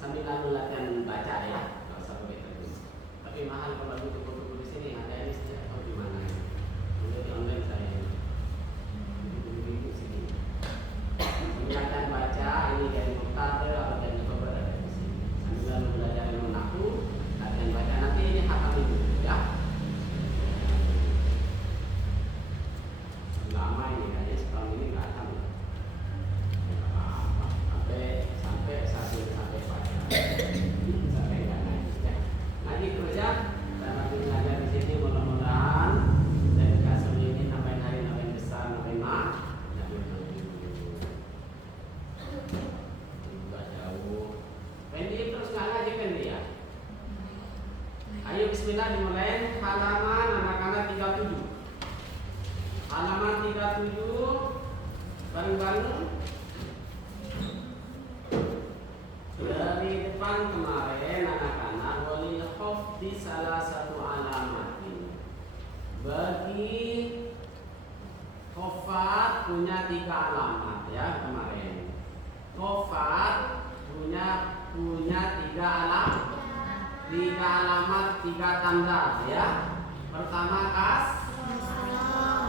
sambil lalu latihan baca ya, nggak usah pakai terus. Tapi mahal kalau buku-buku di sini ada ini sih atau di mana ya? Mungkin di online saya buku-buku sini. Latihan baca ini dari Muqtada atau dari beberapa dari sini. Sambil lalu belajar ilmu nahwu, latihan baca nanti ini hatam itu ya. Lama ini kayaknya setahun ini nggak hatam. Sampai baca sampai nggak naik ya. Ngaji terus ya. Saya masih belajar di sini, mudah-mudahan dari kasih ini sampai hari sampai besar sampai mak nggak jauh. Pendek terus nggak ngaji kan dia. Ayo Bismillah dimulai halaman anak-anak 37. Halaman 37 bareng-bareng. Dari depan kemarin anak-anak walil hafdi salah satu alamatin. Bagi hafad punya 3 alamat ya kemarin. Hafad punya 3 alamat. 3 alamat, 3 tanda ya. Pertama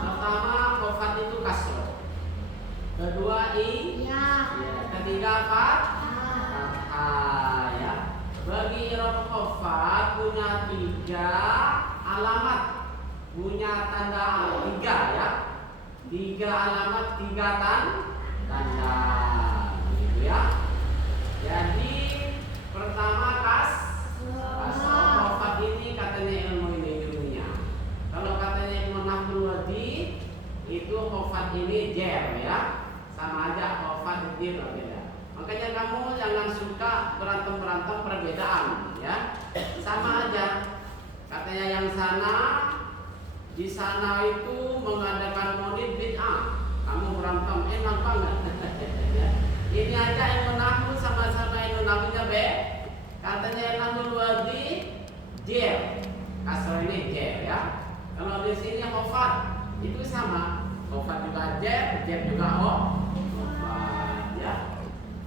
Pertama hafad itu kasroh. Kedua ya. Ketiga ya. Bagi i'rab hafad punya 3 alamat, punya tanda 3 ya. 3 alamat, 3 tanda gitu ya. Jadi pertama kasroh hafad ini katanya ilmu ini ilmunya. Kalau katanya ilmu nahwu wadi itu hafad ini jer ya. Sama aja hafad dir beda. Makanya kamu jangan suka berantem perbedaan ya. Sama aja. Katanya yang sana di sana itu mengadakan maulid bid'ah. Kamu berantem enak banget. Ini aja ilmu nahwu sama-sama ilmu nahwunya katanya ilmu wadi jer. Kasroh ini jer ya. Kalau di sini hafad itu sama. Hafad juga jer juga hafad ya.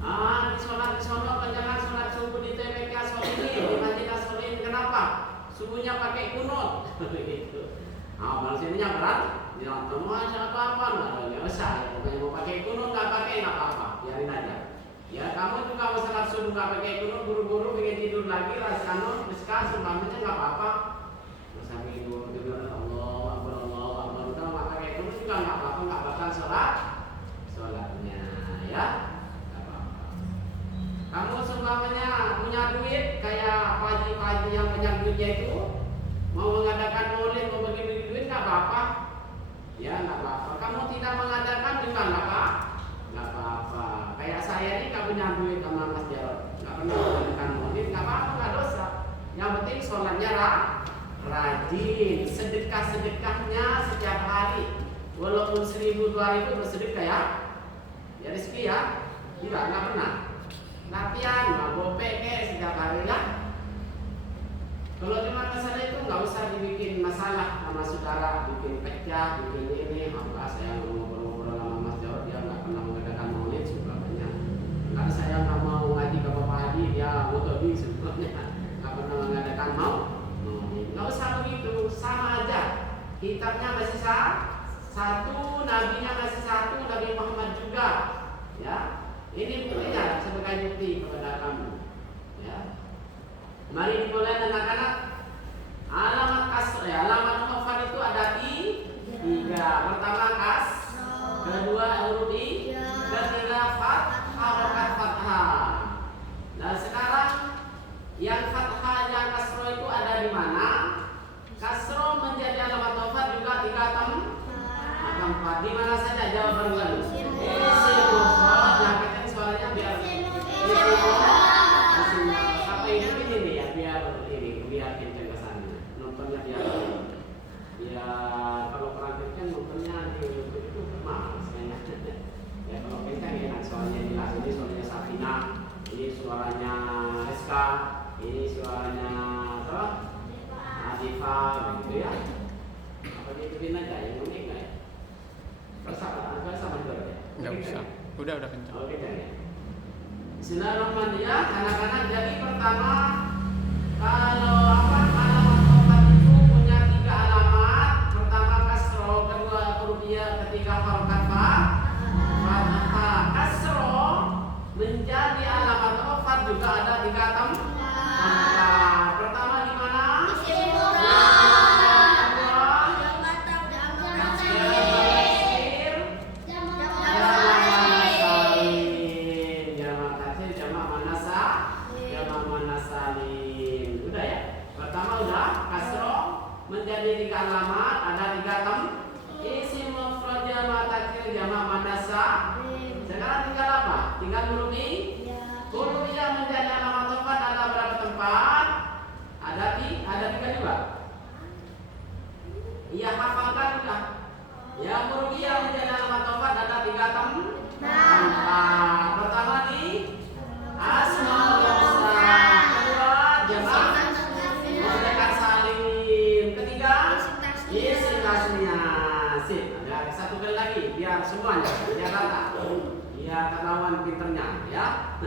Di sholat jangan sholat subuh di TPK Solihin, di Masjid Solihin. Kenapa? Subuhnya pakai kunut begitu. Kalau sininya berat, dilakukan aja apa-apa, nggak usah. Pokoknya mau pakai kunut nggak pakai nggak apa-apa, biarin aja. Ya kamu juga mau sholat subuh nggak pakai kunut, buru-buru pengen tidur lagi, rasanya besar sumpahnya nggak apa-apa. Terus sampai tidur Allah Akbar, udah nggak pakai kunut juga nggak apa-apa, nggak bakal sholatnya ya. Kamu seumpamanya punya duit kayak pagi-pagi yang banyak duitnya itu mau mengadakan maulid, mau bagi-bagi duit nggak apa-apa, ya nggak apa-apa. Kamu tidak mengadakan juga nggak apa-apa. Kayak saya ini nggak punya duit sama Mas Jarod, nggak pernah mengadakan maulid, nggak apa-apa, nggak dosa. Yang penting sholatnya rajin, sedekahnya setiap hari, walaupun 1.000 2.000 bersedekah ya rezeki ya, nggak pernah. Latihan, gope setiap hari ya. Kalau cuma masalah itu nggak usah dibikin masalah sama saudara, bikin pecah, bikin ini. Apa saya ngobrol-ngobrol sama Mas Jarod, dia nggak pernah mengadakan maulid sebagainya. Karena saya nggak mau ngaji ke Bapak Haji, dia motobi sebetulnya nggak pernah mengadakan maulid. Nggak usah begitu, sama aja. Kitabnya masih satu, nabinya masih satu, Nabi Muhammad juga, ya. Ini buktinya sebagai bukti kepada kamu. Ya. Mari dimulai anak-anak. Alamat kasroh ya, alamat hafad itu ada 3. Pertama kedua huruf ketiga harokat fathah. Nah sekarang yang fathah yang kasroh itu ada di mana? Kasroh menjadi alamat hafad juga 3 tempat. Di mana saja jawaban lalu? Suaranya biar apa ini nih ya, biar kenceng kesannya, nontonnya biar kalau prakteknya nontonnya di YouTube itu males kayaknya. Ya kalau kenceng enak, suaranya jelas. Ini suaranya Safina, ini suaranya Rizka, ini suaranya Adifa gitu ya. Apa gituin aja yang unik nggak ya? Agak sama juga ya? Nggak usah. Udah kencang. Oke kan ya. Bismillahirrahmanirrahim. Anak-anak, jadi pertama kalau alamat wafat itu punya 3 alamat. Pertama kasroh, kedua hurufiyah, ketiga harokat fathah. Kasroh menjadi alamat wafat juga ada 3 tempat. Pertama di mana? Menjadi 3 alamat, ada 3 isim mufrad jamak taksir jamak manasa. Sekarang tinggal apa? Tinggal huruf huruf yang menjadi alamat wafat ada berapa tempat? Ada 3 juga. Iya, hafalkan sudah. Ya, huruf yang menjadi alamat wafat ada 3 tempat. Pertama di asmaul husna, kedua jamak mudzakkar salim, ketiga isim tasniah. Sip. Ya, satukan lagi biar semuanya biar rata. Biar ketahuan pinternya ya.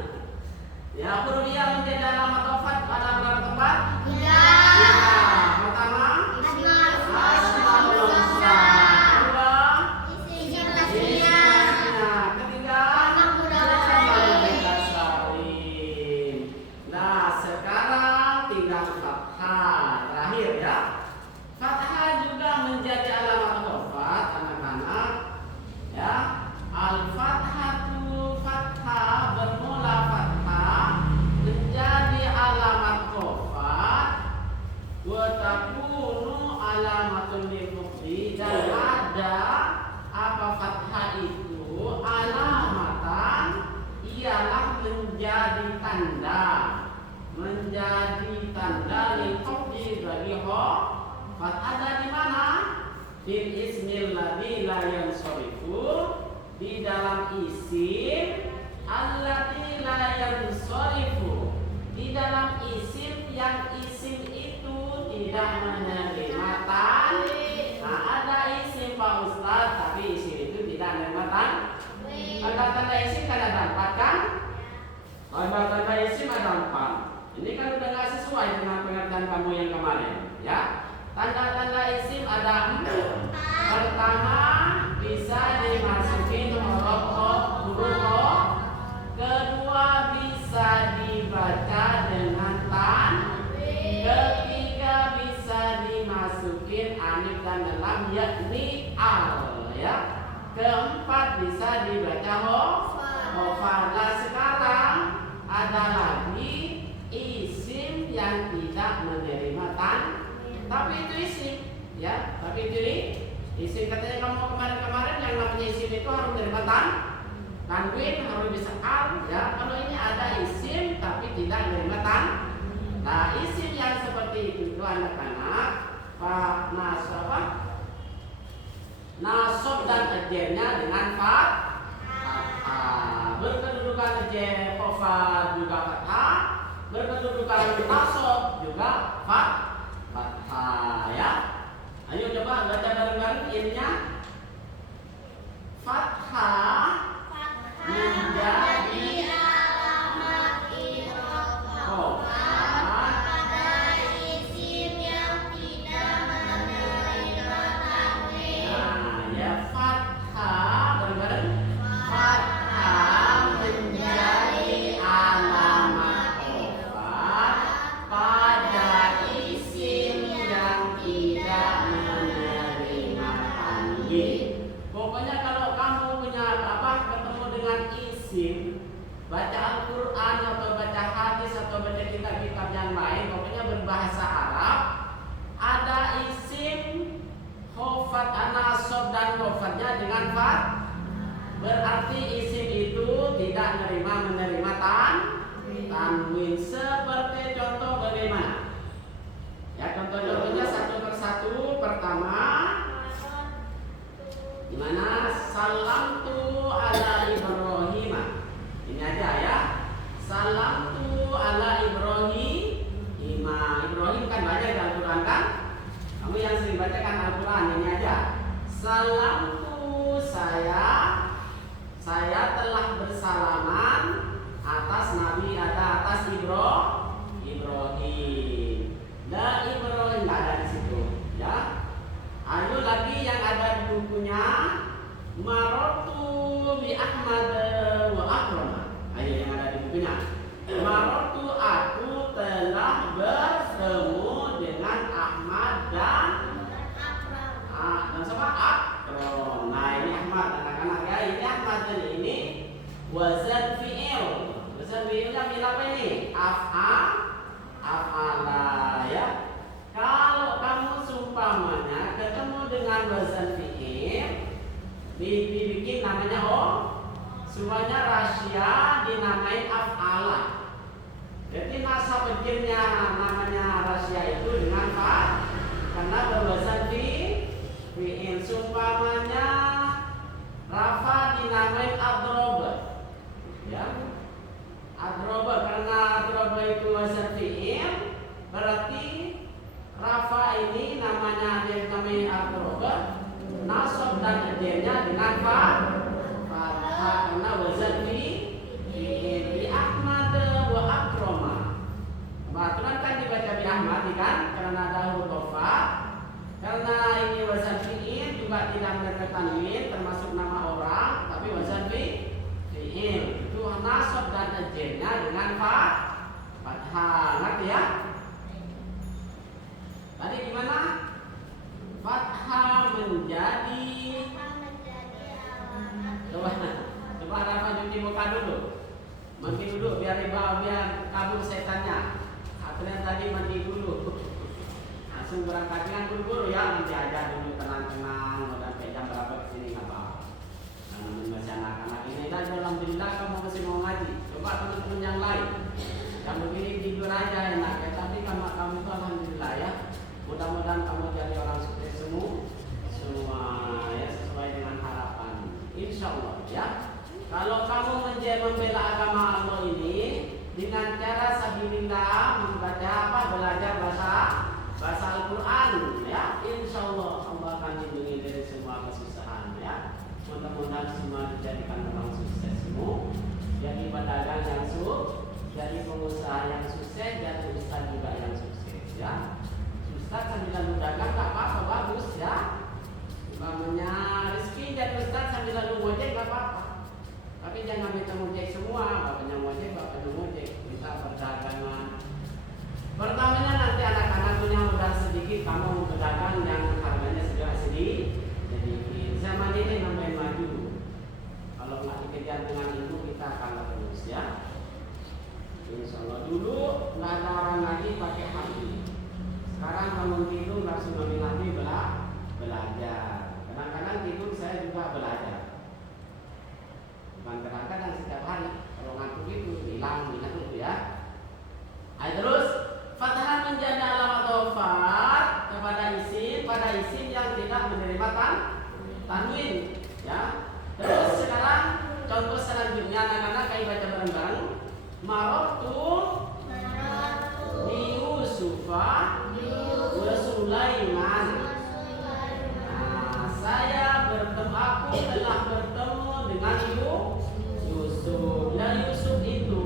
Ya, huruf yang menjadi alamat wafat ada berapa tempat? 3. Pertama asmaul husna, kedua isim tasniah, ketiga mudzakkar salim. Nah, sekarang tinggal fathah terakhir ya. Fathah juga menjadi alamat wafat anak-anak ya. Al-fathatu, fathah bermula fathah menjadi alamat wafat. Wa takunu alamatun lil mufrad, dan ada apa fathah itu alamatan ialah menjadi tanda lil mufrad bagi fat ada di mana? Fil ismil ladzi la yansarifu, di dalam isim alladzi la yansarifu, di dalam isim yang isim itu tidak menerima tanwin. Nah, ada isim Pak Ustaz tapi isim itu tidak menerima tanwin. Tanda-tanda isim kan ada 4 kan? Tanda-tanda isim ada 4. Ini kan udah nggak sesuai dengan pengertian kamu yang kemarin ya. Tanda-tanda isim ada 4. Pertama, bisa dimasukin huruf O. Kedua, bisa dibaca dengan tanwin. Ketiga, bisa dimasukin alif dan lam yakni al ya. Keempat, bisa dibaca hofal. Nah, sekarang ada lagi isim yang tidak menerima tapi itu isim ya, tapi itu isim. Katanya kamu kemarin yang namanya isim itu harus menerima tanwin, harus bisa al ya. Kalau ini ada isim tapi tidak menerima nah, isim yang seperti itu anak-anak nasab dan ajarnya dengan fathah. Berkedudukan ajar fathah juga fathah, berkedudukan nasab juga fathah ya. Ayo coba baca bareng-bareng ininya. Fathah menjadi alamat wafat pada isim yang tidak menerima tanwin. Nah, ya fathah bareng-bareng. Fathah menjadi alamat wafat pada isim yang tidak menerima tanwin. Pokoknya kalau kamu punya ketemu dengan isim, baca Al-Quran atau baca hadis atau baca kitab-kitab yang lain, pokoknya berbahasa Arab, ada isim khofat, nasab dan khofatnya dengan fat, berarti isim itu tidak menerima tanwin. Seperti contoh bagaimana? Ya, contoh-contohnya satu persatu. Pertama, dimana salamtu ala Ibrahim. Ini aja ya. Salamtu ala Ibrahim. Ibrahim kan banyak di Al-Quran kan? Kamu yang sering baca kan Al-Quran, ini aja. Salamtu, saya telah bersalaman atas bukunya Marartu bi Ahmad wa Akrama. Ayat yang ada di bukunya. Marartu, aku telah bertemu dengan Ahmad dan siapa? Akram. Nah ini Ahmad anak-anak ya. Ini Ahmad dan ini wazan fi'il. Wazan fi'ilnya fi'il apa ini? Af'ala ya. Kalau kamu sumpamanya ketemu dengan wazan fi'il, dibikin namanya semuanya rahasia dinamain af'ala. Jadi nasab akhirnya namanya rahasia itu dengan fa, karena berwazan fi'il. Sumpamanya Rafa dinamain adroba ya. Adroba karena adroba itu wazan fi'il, berarti Rafa ini namanya yang namanya adroba, nasab dan ajarnya dengan fathah karena wazan fi'il. Bi Ahmad wa Akrama. Aturan kan dibaca bi Ahmad kan karena ada huruf fa. Karena ini wazan fi'il juga tidak menerima tanwin termasuk nama orang, tapi wazan fi'il itu nasab dan ajarnya dengan fathah. Ngerti ya? Tadi gimana? Fathah menjadi coba Rafa cuci muka dulu. Mandi dulu biar kabur setannya. Aturan tadi mandi dulu. Langsung berangkat dengan buru-buru ya, nanti aja dulu tenang-tenang, sampai jam berapa kesini nggak apa-apa. Karena masih anak-anak ini dan alhamdulillah kamu masih mau ngaji. Coba teman-teman yang lain, yang begini tidur aja enak ya. Tapi kamu itu alhamdulillah ya. Mudah-mudahan kamu jadi orang sukses semua ya, sesuai dengan harapan. Insya Allah ya. Kalau kamu membela agama Allah ini dengan cara sabilillah membaca apa, belajar bahasa Al-Quran ya, insya Allah Allah akan lindungi dari semua kesusahan ya. Mudah-mudahan semua dijadikan orang sukses semua. Jadi pedagang yang jadi pengusaha yang sukses, jadi ustaz juga yang sukses ya. Ustaz sambil dagang gak apa-apa, bagus ya. Umpamanya rezeki jadi ustaz sambil lalu ngojek gak apa-apa. Tapi jangan minta ngojek semua, bapaknya ngojek, minta perdagangan. Pertamanya nanti anak-anak punya modal sedikit, kamu berdagang yang harganya sedikit. Jadi zaman ini namanya maju. Kalau nggak dikejar dengan ilmu kita akan terus ya. Insya Allah dulu nggak ada orang lagi pakai HP. Sekarang bangun tidur langsung ambil HP belajar. Kadang-kadang tidur saya juga belajar. Bukan kadang-kadang setiap hari. Kalau ngantuk itu hilang itu ya. Ayo terus. Fathah menjadi alamat wafat kepada isim yang tidak menerima tanwin ya. Terus sekarang contoh selanjutnya anak-anak kayak baca bareng-bareng. Marartu bi Yusufa wa Sulaiman. Nah, aku telah bertemu dengan Yusuf. Dan Yusuf itu,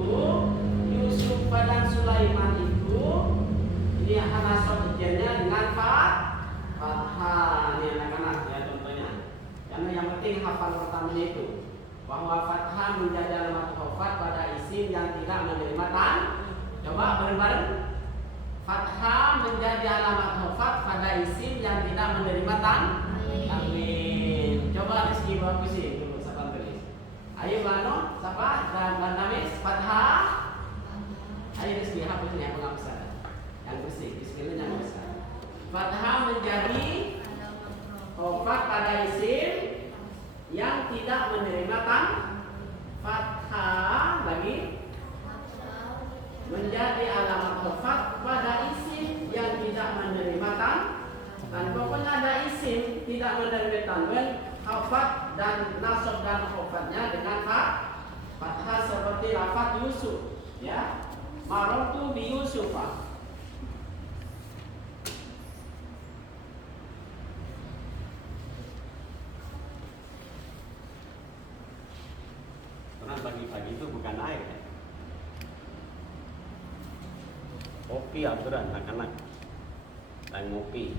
Yusuf dan Sulaiman itu ini nasab ajarnya dengan fathah. Ini anak-anak ya contohnya. Karena yang penting hafal pertamanya itu bahwa fathah menjadi alamat wafat pada isim yang tidak menerima Coba bareng-bareng. Fathah menjadi alamat wafat pada isim yang tidak menerima tanwin. Coba Rizky bawa puisi dulu siapa tulis. Ayo Bano, siapa? Dan Bandamis fathah. Ayo Rizky hapus ini yang besar. Yang bersih, bismillah yang besar. Fathah menjadi wafat pada isim yang tidak menerima fathah lagi menjadi alamat wafat pada isim yang tidak menerima dan pokoknya ada isim tidak menerima tanwin, wafat dan nasab dan wafatnya dengan fathah seperti lafaz Yusuf ya. Marartu bi Yusufa. Karena pagi-pagi itu bukan air ya. Kopi aturan anak-anak. Dan ngopi.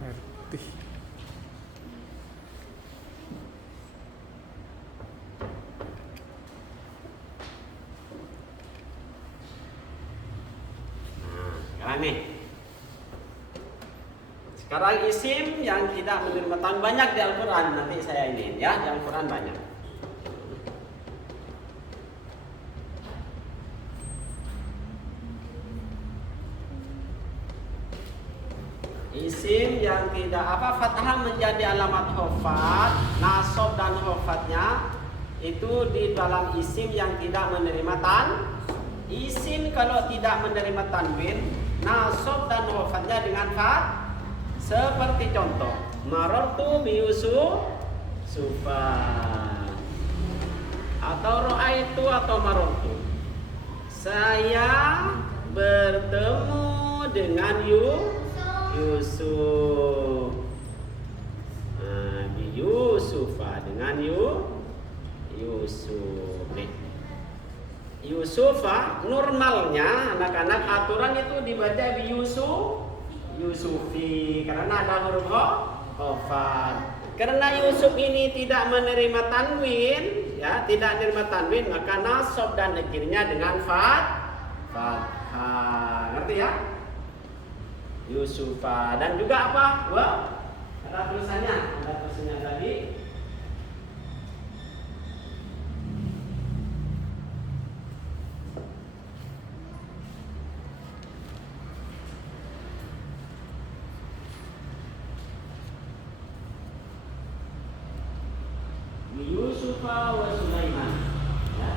Ngerti. Nah nih. Sekarang isim yang tidak menerima tanwin banyak di Al-Quran. Nanti saya ini ya, di Al-Quran banyak. Isim yang tidak fathah menjadi alamat hofat, nasab dan hofatnya itu di dalam isim yang tidak menerima isim kalau tidak menerima tanwin, nasab dan hofatnya dengan seperti contoh marartu bi Yusufa atau ra'aitu atau marartu, saya bertemu dengan Yusuf. Bi Yusufa dengan Yusuf nih. Yusufa normalnya anak-anak aturan itu dibaca bi Yusufi karena ada huruf hofat. Karena Yusuf ini tidak menerima tanwin, ya, tidak menerima tanwin, maka nasab dan akhirnya dengan fathah. Ngerti ya? Yusufa dan juga apa? Ada tulisannya tadi. Yusufa wa Sulaiman. Ya.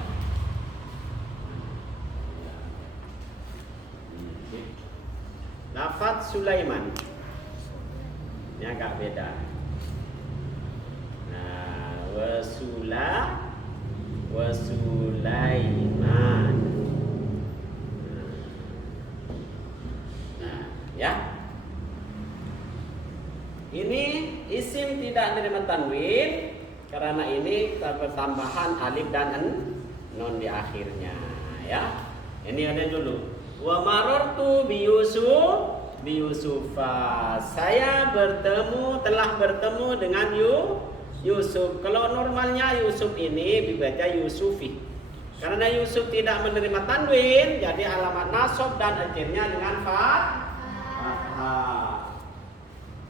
Lafaz Sulaiman ini agak beda. Nah, wa Sulaiman. Nah, ya. Ini isim tidak menerima tanwin karena ini tambahan alif dan nun di akhirnya, ya. Ini ada dulu. Wa marartu bi Yusufa. Saya telah bertemu dengan Yusuf. Kalau normalnya Yusuf ini dibaca Yusufi. Karena Yusuf tidak menerima tanwin, jadi alamat nasab dan akhirnya dengan fathah.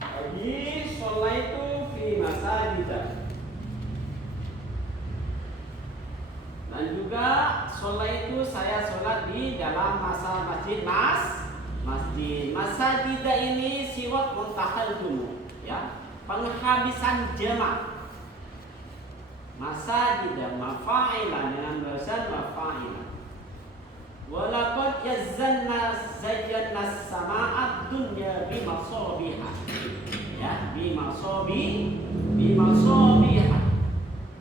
Jadi sholaitu fi masajid. Dan juga sholat itu saya sholat di dalam masjid. Masjid ini siwat muntahal dulu, ya, penghabisan jamak. Masjid mafa'ilan dengan bahasa mafa'ilan. Walaqad zayyana sama'ad dunya bimasabiha. Ya, bimasabiha.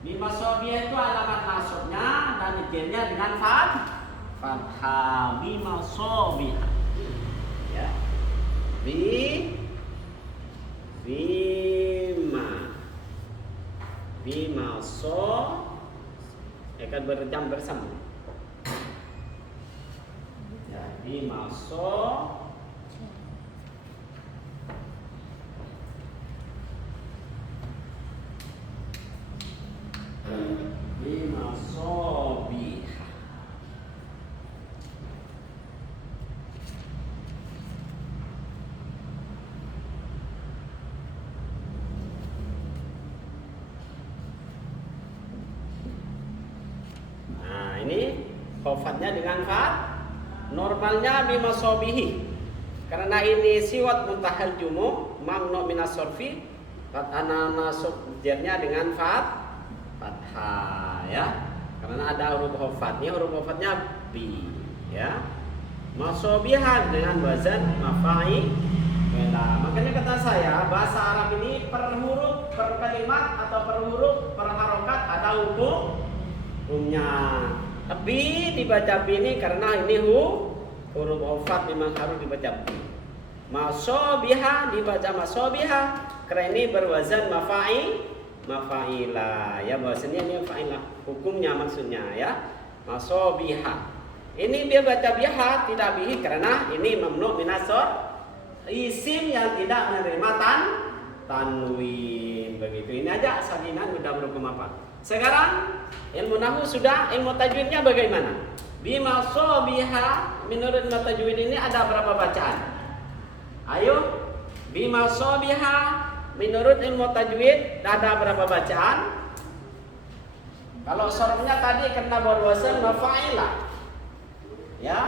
Bimasabiha itu alamat nasabnya dan akhirnya dengan fathah. Bimasabiha. Ya. Bimaso akan berjam bersama. Ya, bimaso bimasobiha. Nah, ini khofatnya dengan normalnya bimasobihi. Karena ini siwat muntahal jumu mamnu minas sorfi, fatana nasubjernya dengan fathah, ya. Karena ada huruf khofatnya bi, ya. Masobihan dengan wazan mafai. Makanya kata saya bahasa Arab ini per huruf, per kalimat atau per huruf, per harokat ada hukumnya. Bi dibaca bi ini karena ini huruf khofat memang harus dibaca bi. Masobiha dibaca masobiha karena ini berwazan mafailah, ya, bahasanya ini mafailah hukumnya maksudnya, ya. Masobiha ini dia baca biha tidak bihi karena ini mamnu minasor, isim yang tidak menerima tanwin. Begitu. Ini aja sakinan udah berhukum apa. Sekarang ilmu nahwu sudah, ilmu tajwidnya bagaimana? Bima sobiha menurut Mutajwid ini ada berapa bacaan? Ayo, bima sobiha menurut ilmu tajwid ada berapa bacaan? Kalau sorofnya tadi kena berwazan mafailah, ya.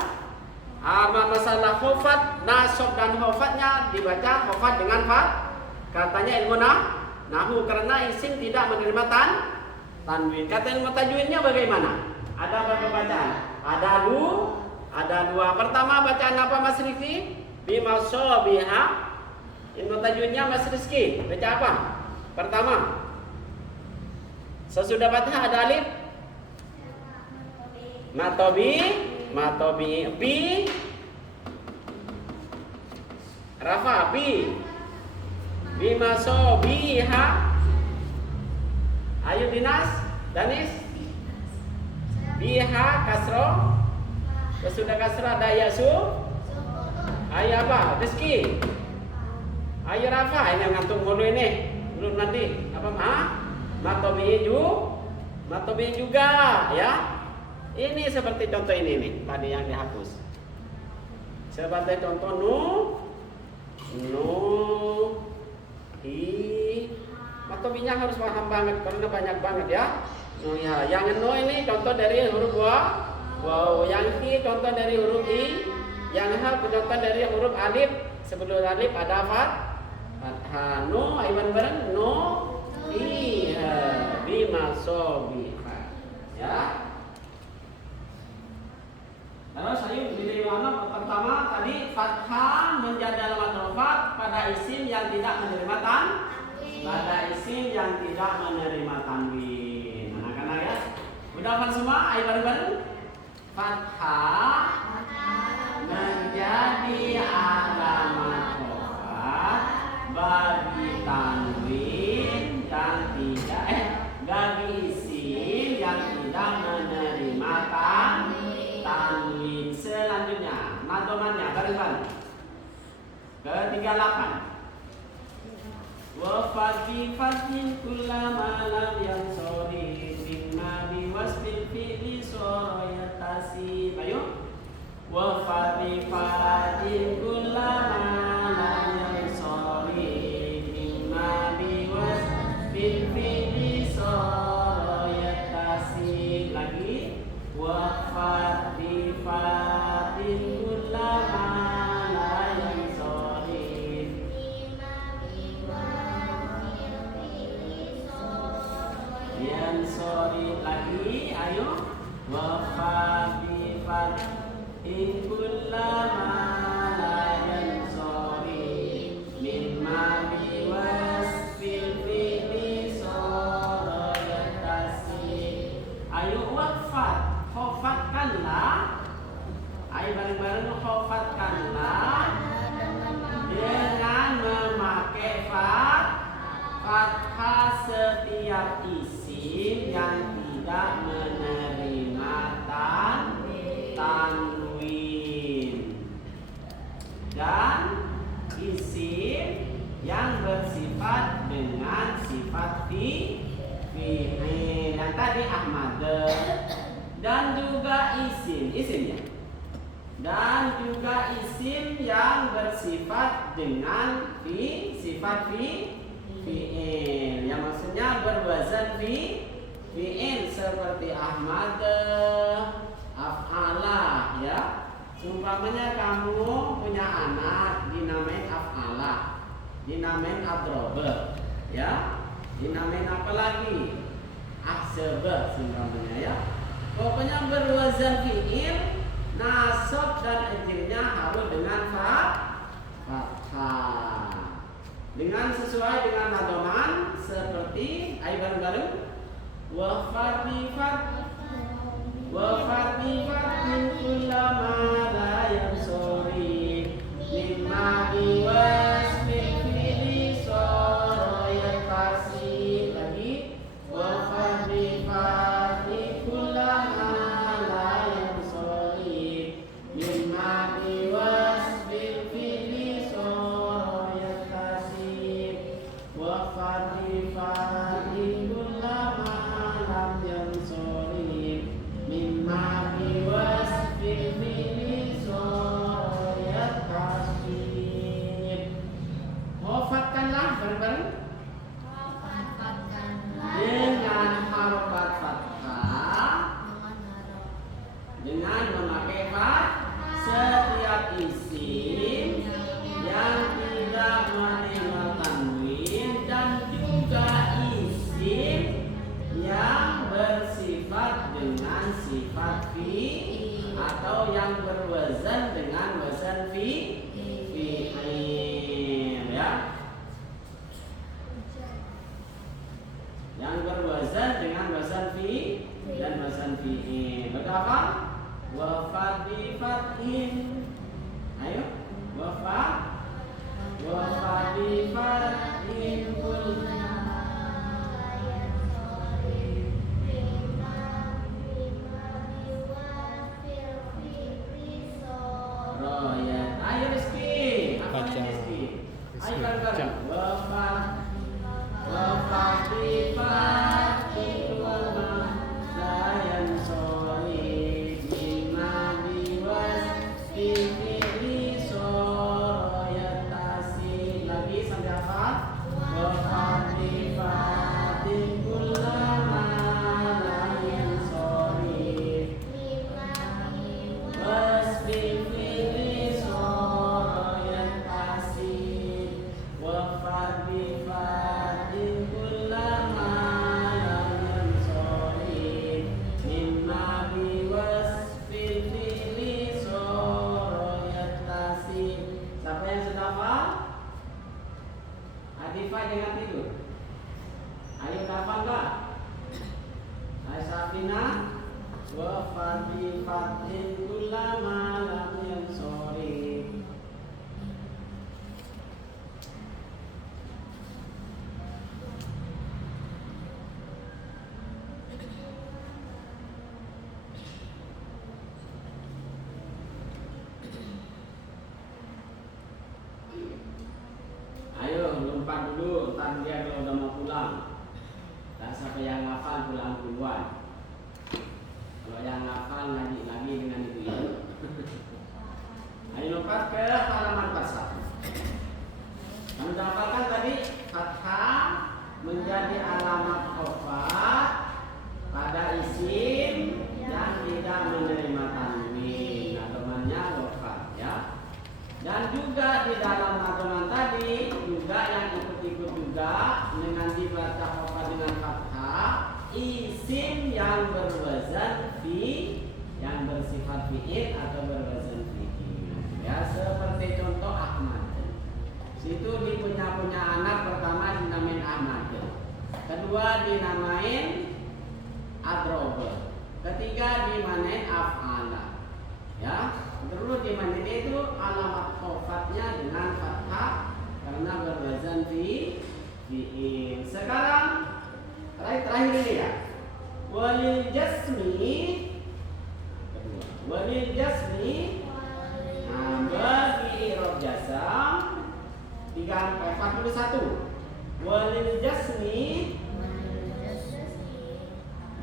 Masalah khofat, nasab dan khofatnya dibaca khofat dengan fat. Katanya ilmu nahu karena isim tidak menerima tanwin. Kata ilmu tajwidnya bagaimana? Ada berapa bacaan? Ada dua. Pertama bacaan apa Mas Rizky? Bima sobiha. Ilmu tajwidnya Mas Rizky baca apa? Pertama, sesudah fathah ada alif. Matobi bi rafa bima sobiha. Ayo Danis biha kasro. Sesudah kasro ada yasu. Ayo apa? Rizky. Ayo Rafa, ini ngantuk mulu ini. Belum nanti apa matobi juga ya. Ini seperti contoh ini nih, tadi yang dihapus. Seperti contoh matobinya harus paham banget karena banyak banget ya. Ya, yang ini contoh dari huruf wow, yang ki contoh dari huruf i, yang ha contoh dari huruf alif. Sebelum alif ada fathah. Iman bareng bima sobiha. Ya. Terus ayo di mana pertama tadi fathah menjadi alamat rofat pada isim yang tidak menerima tanwin. Anak-anak ya. Udah hafal semua? Ayo bareng-bareng. Fathah menjadi alamat rofat bagi tanwin yang tidak bagi isim yang tidak menerima tanwin. Selanjutnya madomannya bareng-bareng. Ke-38. Wa fati fatin kullama lam yansori bima biwasbil fi'li soroyatasi. Ayo. Wa fati fatin kullama lam yansori bima biwasbil fi'li soroyatasi. Lagi. Wa fati fatin kullama sorry lagi, ayo. Wa fat in kullama la yansori mimma biwasfil fi'li sorayatasi. Ayo wafat, khofatkanlah. Ayo bareng-bareng khofatkanlah dengan memakai fathah setiap isim yang tidak menerima tanwin dan isim yang bersifat dengan sifat fi'il yang tadi Ahmad, dan juga isimnya dan juga isim yang bersifat dengan sifat fi'il yang maksudnya berwazan fi'il seperti Ahmad, af'ala ya. Umpamanya kamu punya anak dinamain af'ala, dinamain adroba ya, dinamain apa lagi? Ahsaba umpamanya ya. Pokoknya berwazan fi'il, nasab dan ejirnya harus dengan fathah. Dengan sesuai dengan madoman seperti ayo bareng-bareng. Wa fatifat min kullama la yansori mimma biwasfil fi'li sorayatasi. Lagi. Wa fatifat min kullama la yansori mimma biwasfil fi'li sorayatasi. Wa fatifat min kullama lam yansori mimma biwasfil berwazan dengan wazan fi dan wazan fi'il. Berapa? Wafat bi fathin. Ayo, wafat bi fathin royat. Ayo Rizky, apa Baca. Rizky? Ayo Baca. kan wafat bi fathin la yansori bima biwasfi fi'li royat tasi. Lagi sampai apa? Wafat bi fathin kullama la yansori wasfi fi'li royat tasi. Wafat bi fathin kullama la yansori mimma biwasfi fi'li royat tasi. Siapa yang sudah hafal? Adifah jangan tidur. Ayo hafal enggak? Ayo Safina. Wafat bi fathin kullama lam yansori. Ayo lompat dulu, ntar dia kalau udah mau pulang. Dan siapa yang hafal pulang duluan. Kalau yang hafal ngaji lagi dengan itu ya. Ayo lompat ke halaman 41. Kamu sudah hafalkan tadi fathah menjadi alamat khafat pada isim yang tidak menerima tanwin. Nadomannya wafat ya. Dan juga di dalam nadoman tadi juga yang ikut-ikut juga dengan dibaca khafat dengan fathah isim yang berwazan fi, yang bersifat fi'il atau berwazan fi'il. Ya, seperti contoh Ahmad. Situ di punya anak pertama dinamain Ahmad. Kedua dinamain Adrob. Ketiga dinamain Af'ala. Ya, terus dimana itu alamat khofatnya dengan fathah karena berwazan fi'il. Sekarang terakhir ini ya. Walil jasmi kedua. Walil jasmi bagi i'rab jasam 41. Walil jasmi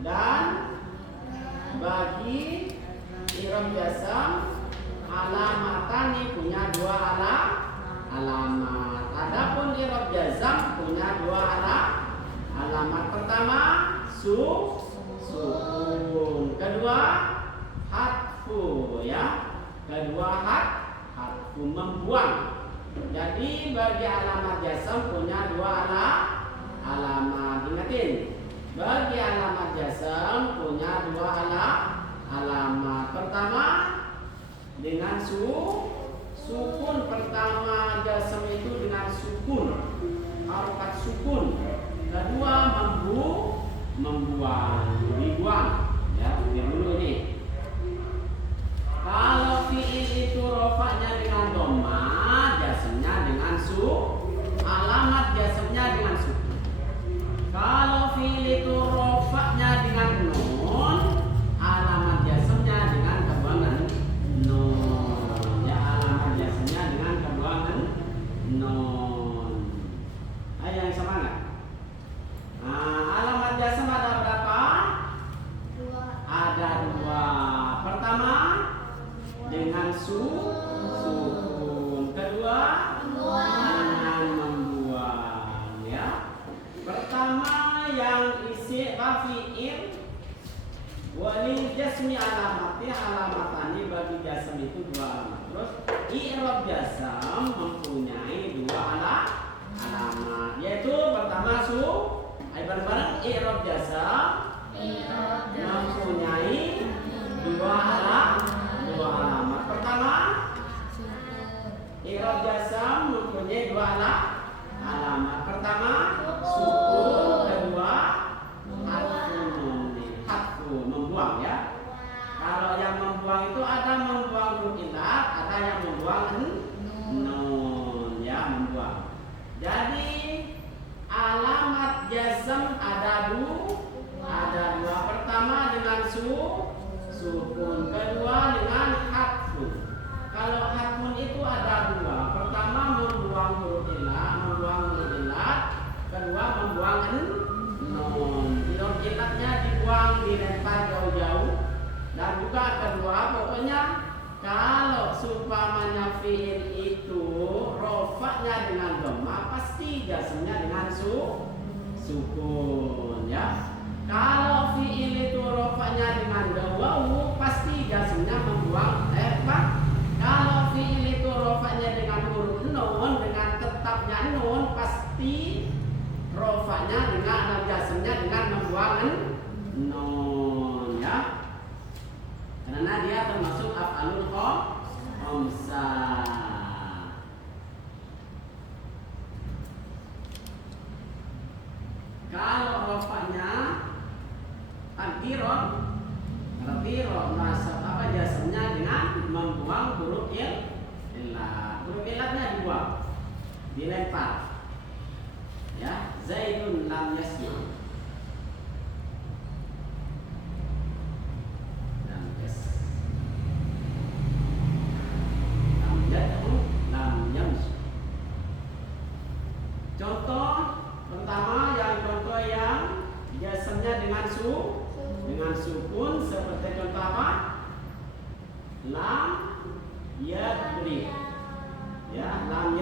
dan bagi i'rab jasam alamatani punya dua alamat. Adapun i'rab jazam punya dua alamat. Pertama sukun, kedua hatfu ya. Kedua hatfu membuang. Jadi bagi alamat jazam punya dua alamat. Ingatin, bagi alamat jazam punya dua alamat. Pertama dengan sukun. Pertama jazam itu dengan sukun, harokat sukun. Kedua membuang, dibuang. Ya, biar dulu ini. Kalau fi'il itu rofaknya dengan dhamma, jazmnya dengan alamat jazmnya dengan sukun. Kalau fi'il itu rofaknya dengan nun, alamat jazmnya dengan kebuangan nun. Ya, alamat jazmnya dengan kebuangan nun. Ayo yang sama enggak? Alamat jazm ada berapa? Ada dua. Pertama dengan sukun. Kedua dengan membuang. Ya. Pertama yang isi fi'il walil jasmi alamatani bagi jazm itu dua alamat. Terus i'rab jazm mempunyai dua alamat, yaitu pertama ayo bareng-bareng i'rab jazm mempunyai dua alamat. Pertama i'rab jazm mempunyai dua alamat. Pertama sukun, kedua ada dua. Pertama dengan sukun, kedua dengan hatfun. Kalau hatfun itu ada dua. Pertama membuang huruf ilat, kedua membuang nun. Huruf ilatnya dibuang, dilempar jauh-jauh. Dan juga kedua, pokoknya kalau seumpamanya fi'il itu rofaknya dengan dhamma, pasti jasmnya dengan sukun, ya. Kalau fi'il itu rofaknya dengan wawu, pasti jasmnya membuang kalau fi'il itu rofaknya dengan huruf nun, dengan tetapnya nun, pasti rofaknya dengan jasmnya dengan membuang nun, ya. Karena dia termasuk af'alul khamsah. Kalau rofaknya takdiron nasab jasmnya dengan membuang huruf ilat. Huruf ilatnya dibuang, dilempar. Ya, Zaidun lam yasma. Contoh pertama, contoh yang jasmnya dengan sukun, seperti contoh apa? Lam yadrib. Ya, lam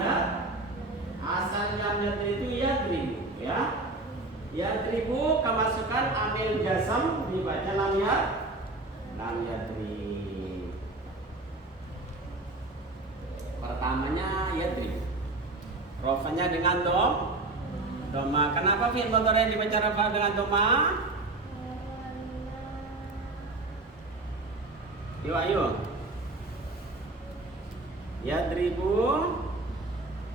asal lam yadrib itu yadrib, ya. Yadribu kemasukan amil jasm dibaca lam yadrib. Pertamanya yadrib. Rofanya dengan doma. Kenapa fi'il mudhari dibaca rafa dengan doma? Ayo. Yadribu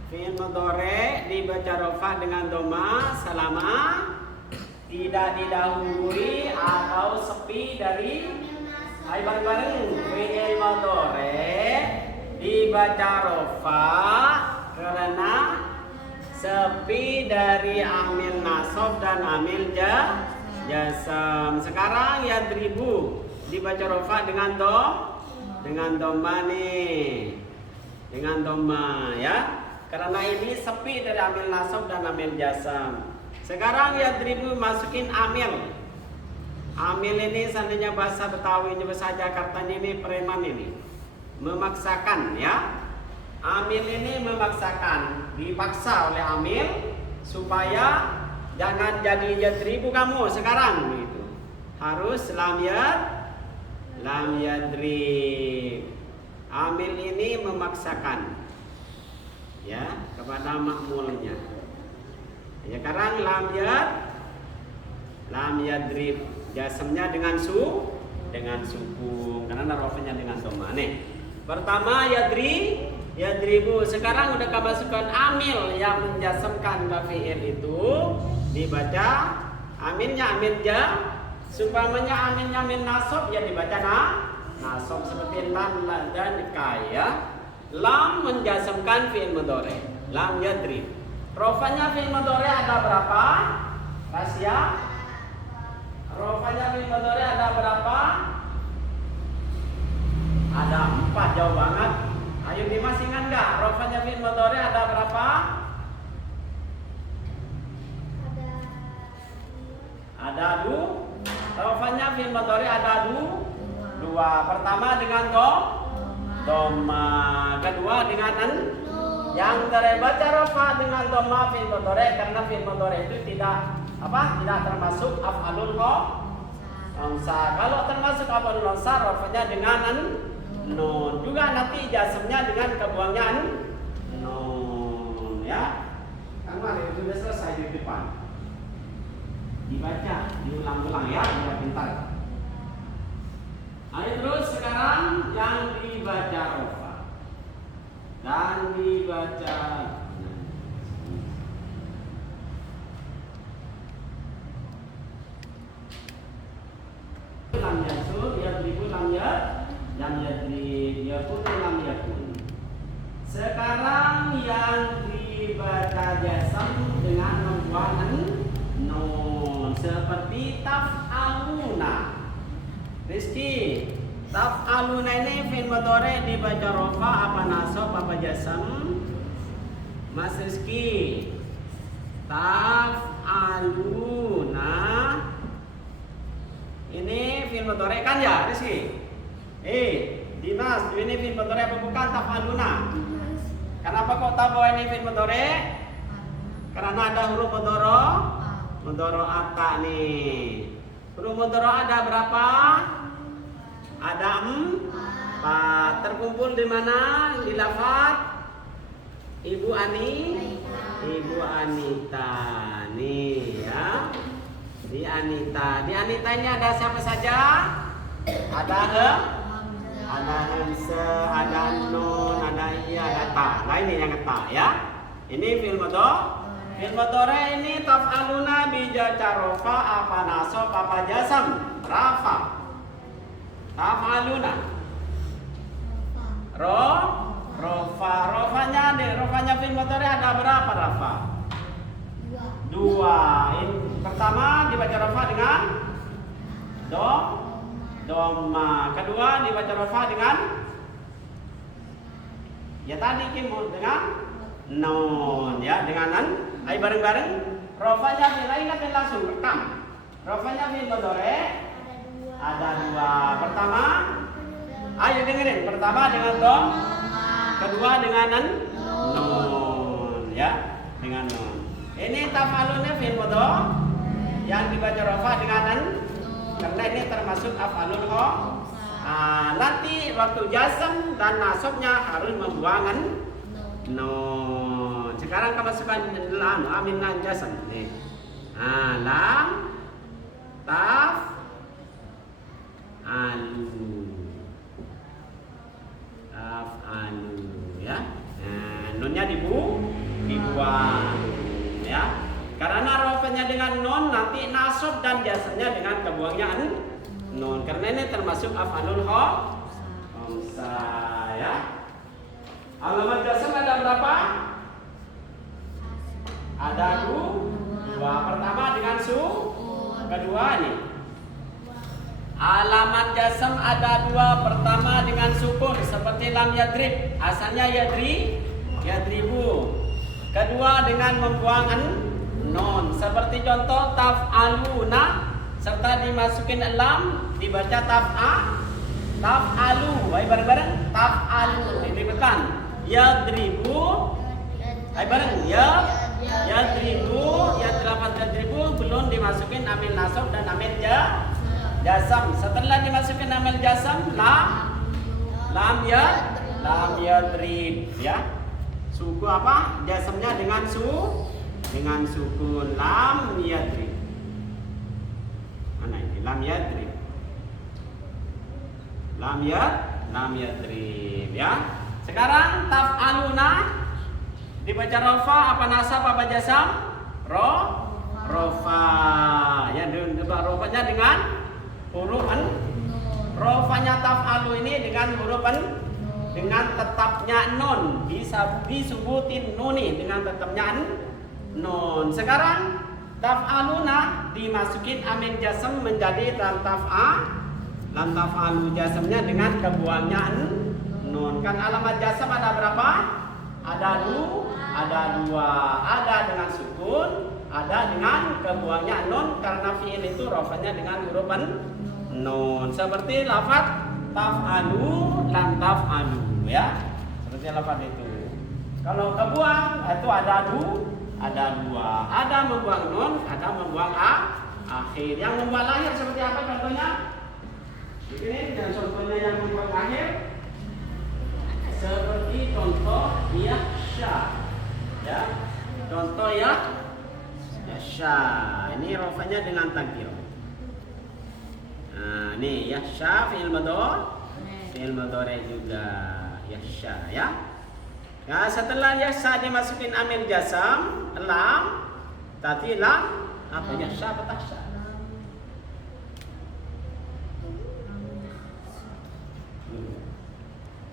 fi'il mudhari dibaca rafa dengan doma selama tidak didahului atau sepi dari. Ayo bareng-bareng. Fi'il mudhari dibaca rafa karena sepi dari amil nasab dan amil jasam. Sekarang yadribu dibaca rafa dengan dhamma nih. Dengan dhamma, ya. Karena ini sepi dari amil nasab dan amil jasam. Sekarang yadribu masukin amil. Amil ini seandainya bahasa Betawi, bahasa Jakartanya ini preman ini. Memaksakan, ya. Amil ini memaksakan, dipaksa oleh amil supaya jangan jadi yadribu kamu sekarang gitu. Harus lam yadrib. Amil ini memaksakan, ya, kepada makmulnya. Ya, sekarang lam yadrib, jasmnya dengan sukun karena rofanya dengan dhamma. Nih. Pertama yadribu. Sekarang udah kemasukan amil yang menjasemkan fi'il itu dibaca amilnya amil supamanya amilnya amil nasab ya dibaca nasab seperti lam dan kaya. Lam menjasemkan fi'il mudhari, lam yadrib. Rofanya fi'il mudhari ada berapa? Rahasia. Rofanya fi'il mudhari ada berapa? Ada 4, jauh banget. Ayo Dimas ingat nggak? Rofanya fi'il mudhari ada berapa? Ada dua. Rofanya fi'il mudhari ada dua. Pertama dengan dhamma, kedua dengan yang terbaca rofa dengan dhamma fi'il mudhari karena fi'il mudhari itu tidak termasuk af'alul khamsah. Kalau termasuk af'alul khamsah rofanya dengan nun, juga nanti jasmnya dengan kebuangnya nun, ya. Kemarin sudah selesai di depan. Dibaca, diulang-ulang ya, biar pintar. Ayo terus sekarang yang dibaca rofa dan dibaca lam yasul, yadribu lam yadrib, yakun lam yakun. Sekarang yang dibaca jasam dengan membuang nun. seperti taf'aluna. Rizky, taf'aluna ini fi'il mudhari dibaca rofa apa nasab apa jazm? Mas Rizky, taf'aluna ini fi'il mudhari kan ya Rizky? Dimas, ini fi'il mudhari apa bukan taf'aluna? Kenapa kok tahu bahwa ini fi'il mudhari? Karena ada huruf mudhari'ata nih. Huruf mudhari' ada berapa? Ada 4. Terkumpul di mana? Di lafaz Ibu Anita nih ya. Di Anita ini ada siapa saja? Ada Hamza, ada Nun, ada Iya, ada Ta. Nah ini yang ta ya. Ini fi'il mudhari ini taf'aluna bijaca rofa apa nasab apa jazm? Rafa. Taf'aluna. Rofanya fi'il mudhari ada berapa rafa? 2. Ini pertama dibaca rofa dengan dhamma. Kedua dibaca rofa dengan ya tadi dengan nun ya, dengan an. Ayo bareng-bareng. Rofanya ingat langsung rekam. Rofanya fi'il mudhari ada 2. Pertama, ayo dengerin. Pertama dengan dom, kedua dengan nun ya, dengan nun. Ini taf'aluna fi'il mudhari yang dibaca rofa dengan an, karena ini termasuk af'alul nanti waktu jazm dan nasabnya harus membuang nun. Sekarang kemasukan lam amin lan jazm nih. Lam taf alu ya. Nunnya dibuang ya. Karena rofanya dengan nun nanti nasab dan jazmnya dengan kebuangnya nun. Karena ini termasuk af'alul khamsa ya. Alamat jazm ada berapa? Ada 2. Pertama dengan kedua nih. Alamat jazm ada 2. Pertama dengan sukun seperti lam yadrib. Asalnya yadribu. Kedua dengan membuang nun seperti contoh taf'aluna serta dimasukin lam dibaca taf'alu. Ayo bareng-bareng taf'alu. Diribetkan. Yadribu. Ayo bareng yadribu. Yadribu belum dimasukin amil nasab dan amil jazm. Setelah dimasukin amil jazm lam yadrib ya. Suku apa? Jazmnya dengan sukun lam yadrib. Mana ini? Lam yadrib ya. Sekarang taf'aluna dibaca rofa apa nasab apa jazm? Rofa. Ya, rofanya dengan huruf rofanya taf'alu ini dengan huruf dengan tetapnya nun, disubutin nuni dengan tetapnya nun. Sekarang taf'aluna dimasukin amil jazm menjadi lam taf'alu jazmnya dengan kebuangnya nun. Kan alamat jazm ada berapa? Ada 2. Ada dengan sukun, ada dengan kebuangnya nun karena fi'il itu rofanya dengan huruf nun. Seperti lafaz taf'alu lam taf'alu ya. Seperti lafaz itu. Kalau kebuang itu ada 2. Ada membuang nun, ada membuang akhir. Yang membuang lahir seperti apa contohnya? Ini dan contohnya yang membuang akhir seperti contoh yaksha ya. Contoh yaksha ini rofanya dengan takdir. Nah, ini yaksha fi'il mudhari juga yaksha ya. Nah, setelah yaksha dimasukin amil jazm lam, tadi lam apa yaksha apa taksha?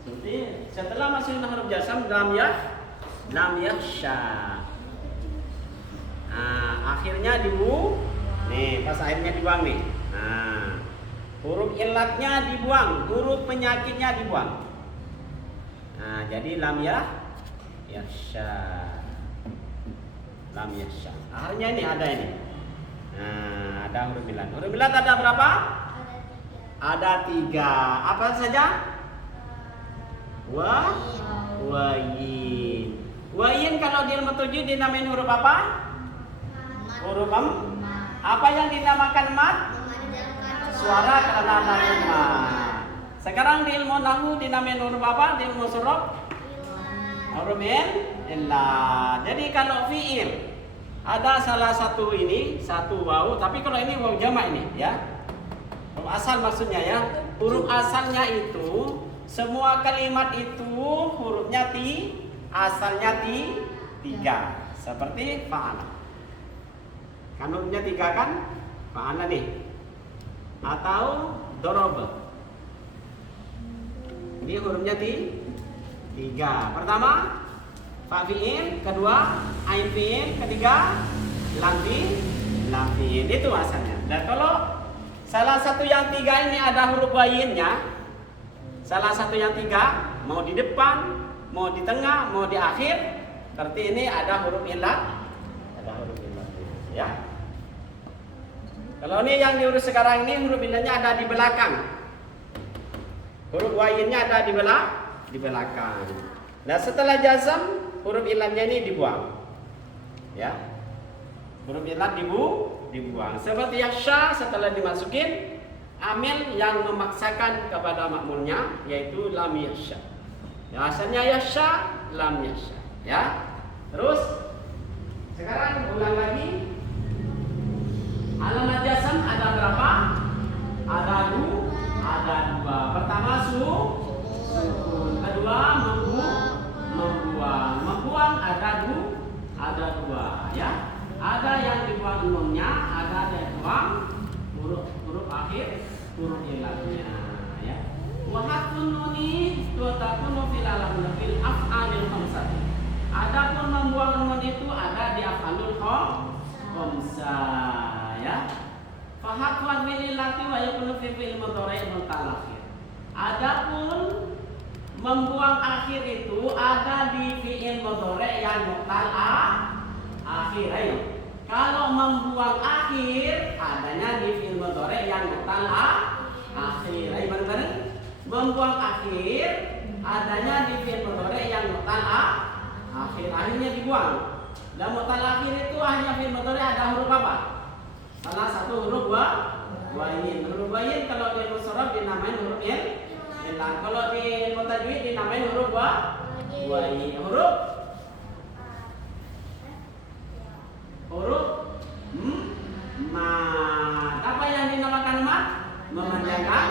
Jadi setelah masukin huruf jazm lam yaksha. Nah, akhirnya Nih, pas airnya dibuang nih. Nah, huruf illatnya dibuang, huruf penyakitnya dibuang. Nah, jadi lam yasha. Lam yasha. Akhirnya ini ada ini. Nah, ada huruf illat. Huruf illat ada berapa? Ada 3. Apa saja? Wayin. Wayin kalau di ilmu 7 dinamain huruf apa? Huruf apa yang dinamakan mat? Suara karena ada mat. Sekarang di ilmu nahu dinamain huruf apa? Di ilmu surah? Huruf illat. Jadi kalau fi'il ada salah satu ini, satu wawu, tapi kalau ini wawu jamak ini ya. Huruf asal maksudnya ya. Huruf asalnya itu semua kalimat itu hurufnya asalnya 3. Seperti fa'ala. Kan hurufnya 3 kan? Fa'ala nih. Atau doroba. Ini hurufnya 3. Pertama fa fi'il, kedua ain fi'il, ketiga lam fi'il. Itu asalnya. Dan kalau salah satu yang 3 ini ada huruf wayinnya, salah satu yang 3 mau di depan, mau di tengah, mau di akhir, berarti ini ada huruf illat. Ada huruf illat ya. Kalau ini yang diurus sekarang ini huruf illatnya ada di belakang. Huruf wayinnya ada di belakang. Nah, setelah jazam huruf illatnya ini dibuang. Ya. Huruf illat dibuang. Seperti yasha setelah dimasukin amil yang memaksakan kepada makmulnya yaitu lam yasha. Ya, asalnya yasha, lam yasha. Ya. Terus sekarang ulang lagi. Alamat jazam ada berapa? Ada 2. Pertama sukun. Kedua membuang. Membuang ada 2 ya. Ada yang dibuang nunnya, ada yang dibuang huruf akhir, huruf illatnya ya. Wa hatfun nuni takunu fil af'alil khamsati. Adapun membuang nun itu ada di af'alul khamsah ya. Fa hatfun min illati wa yakunu fi fi'il mudhari' mutalakhir. Adapun membuang akhir itu ada di fi'il mudhari' yang mutal akhir. Ayo. Kalau membuang akhir adanya di fi'il mudhari' yang mutal akhir. Ayo bareng-bareng. Membuang akhir adanya di fi'il mudhari' yang mutal akhir. Akhirnya dibuang. Dan mutal akhir itu hanya fi'il mudhari' ada huruf apa? Salah satu huruf wayin. Huruf wayin kalau di musharraf dinamain huruf illat. Kalau di tajwid dinamain huruf wayin. Huruf mat. Apa yang dinamakan mat? Memanjangkan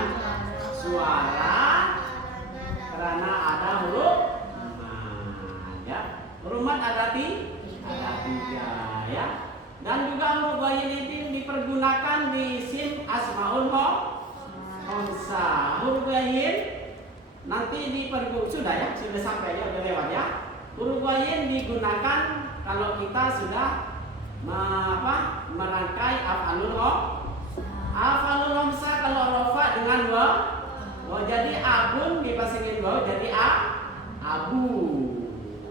suara karena ada huruf mat ya. Huruf mat ada 3 ya. Dan juga huruf wayin itu dipergunakan di isim asmaul khamsah. Huruf wayin nanti sudah ya, sudah sampai ya, udah lewat ya. Huruf wayin digunakan kalau kita sudah merangkai af'alul khamsah. Kalau rafa dengan wa jadi abun dipasangin wa jadi abu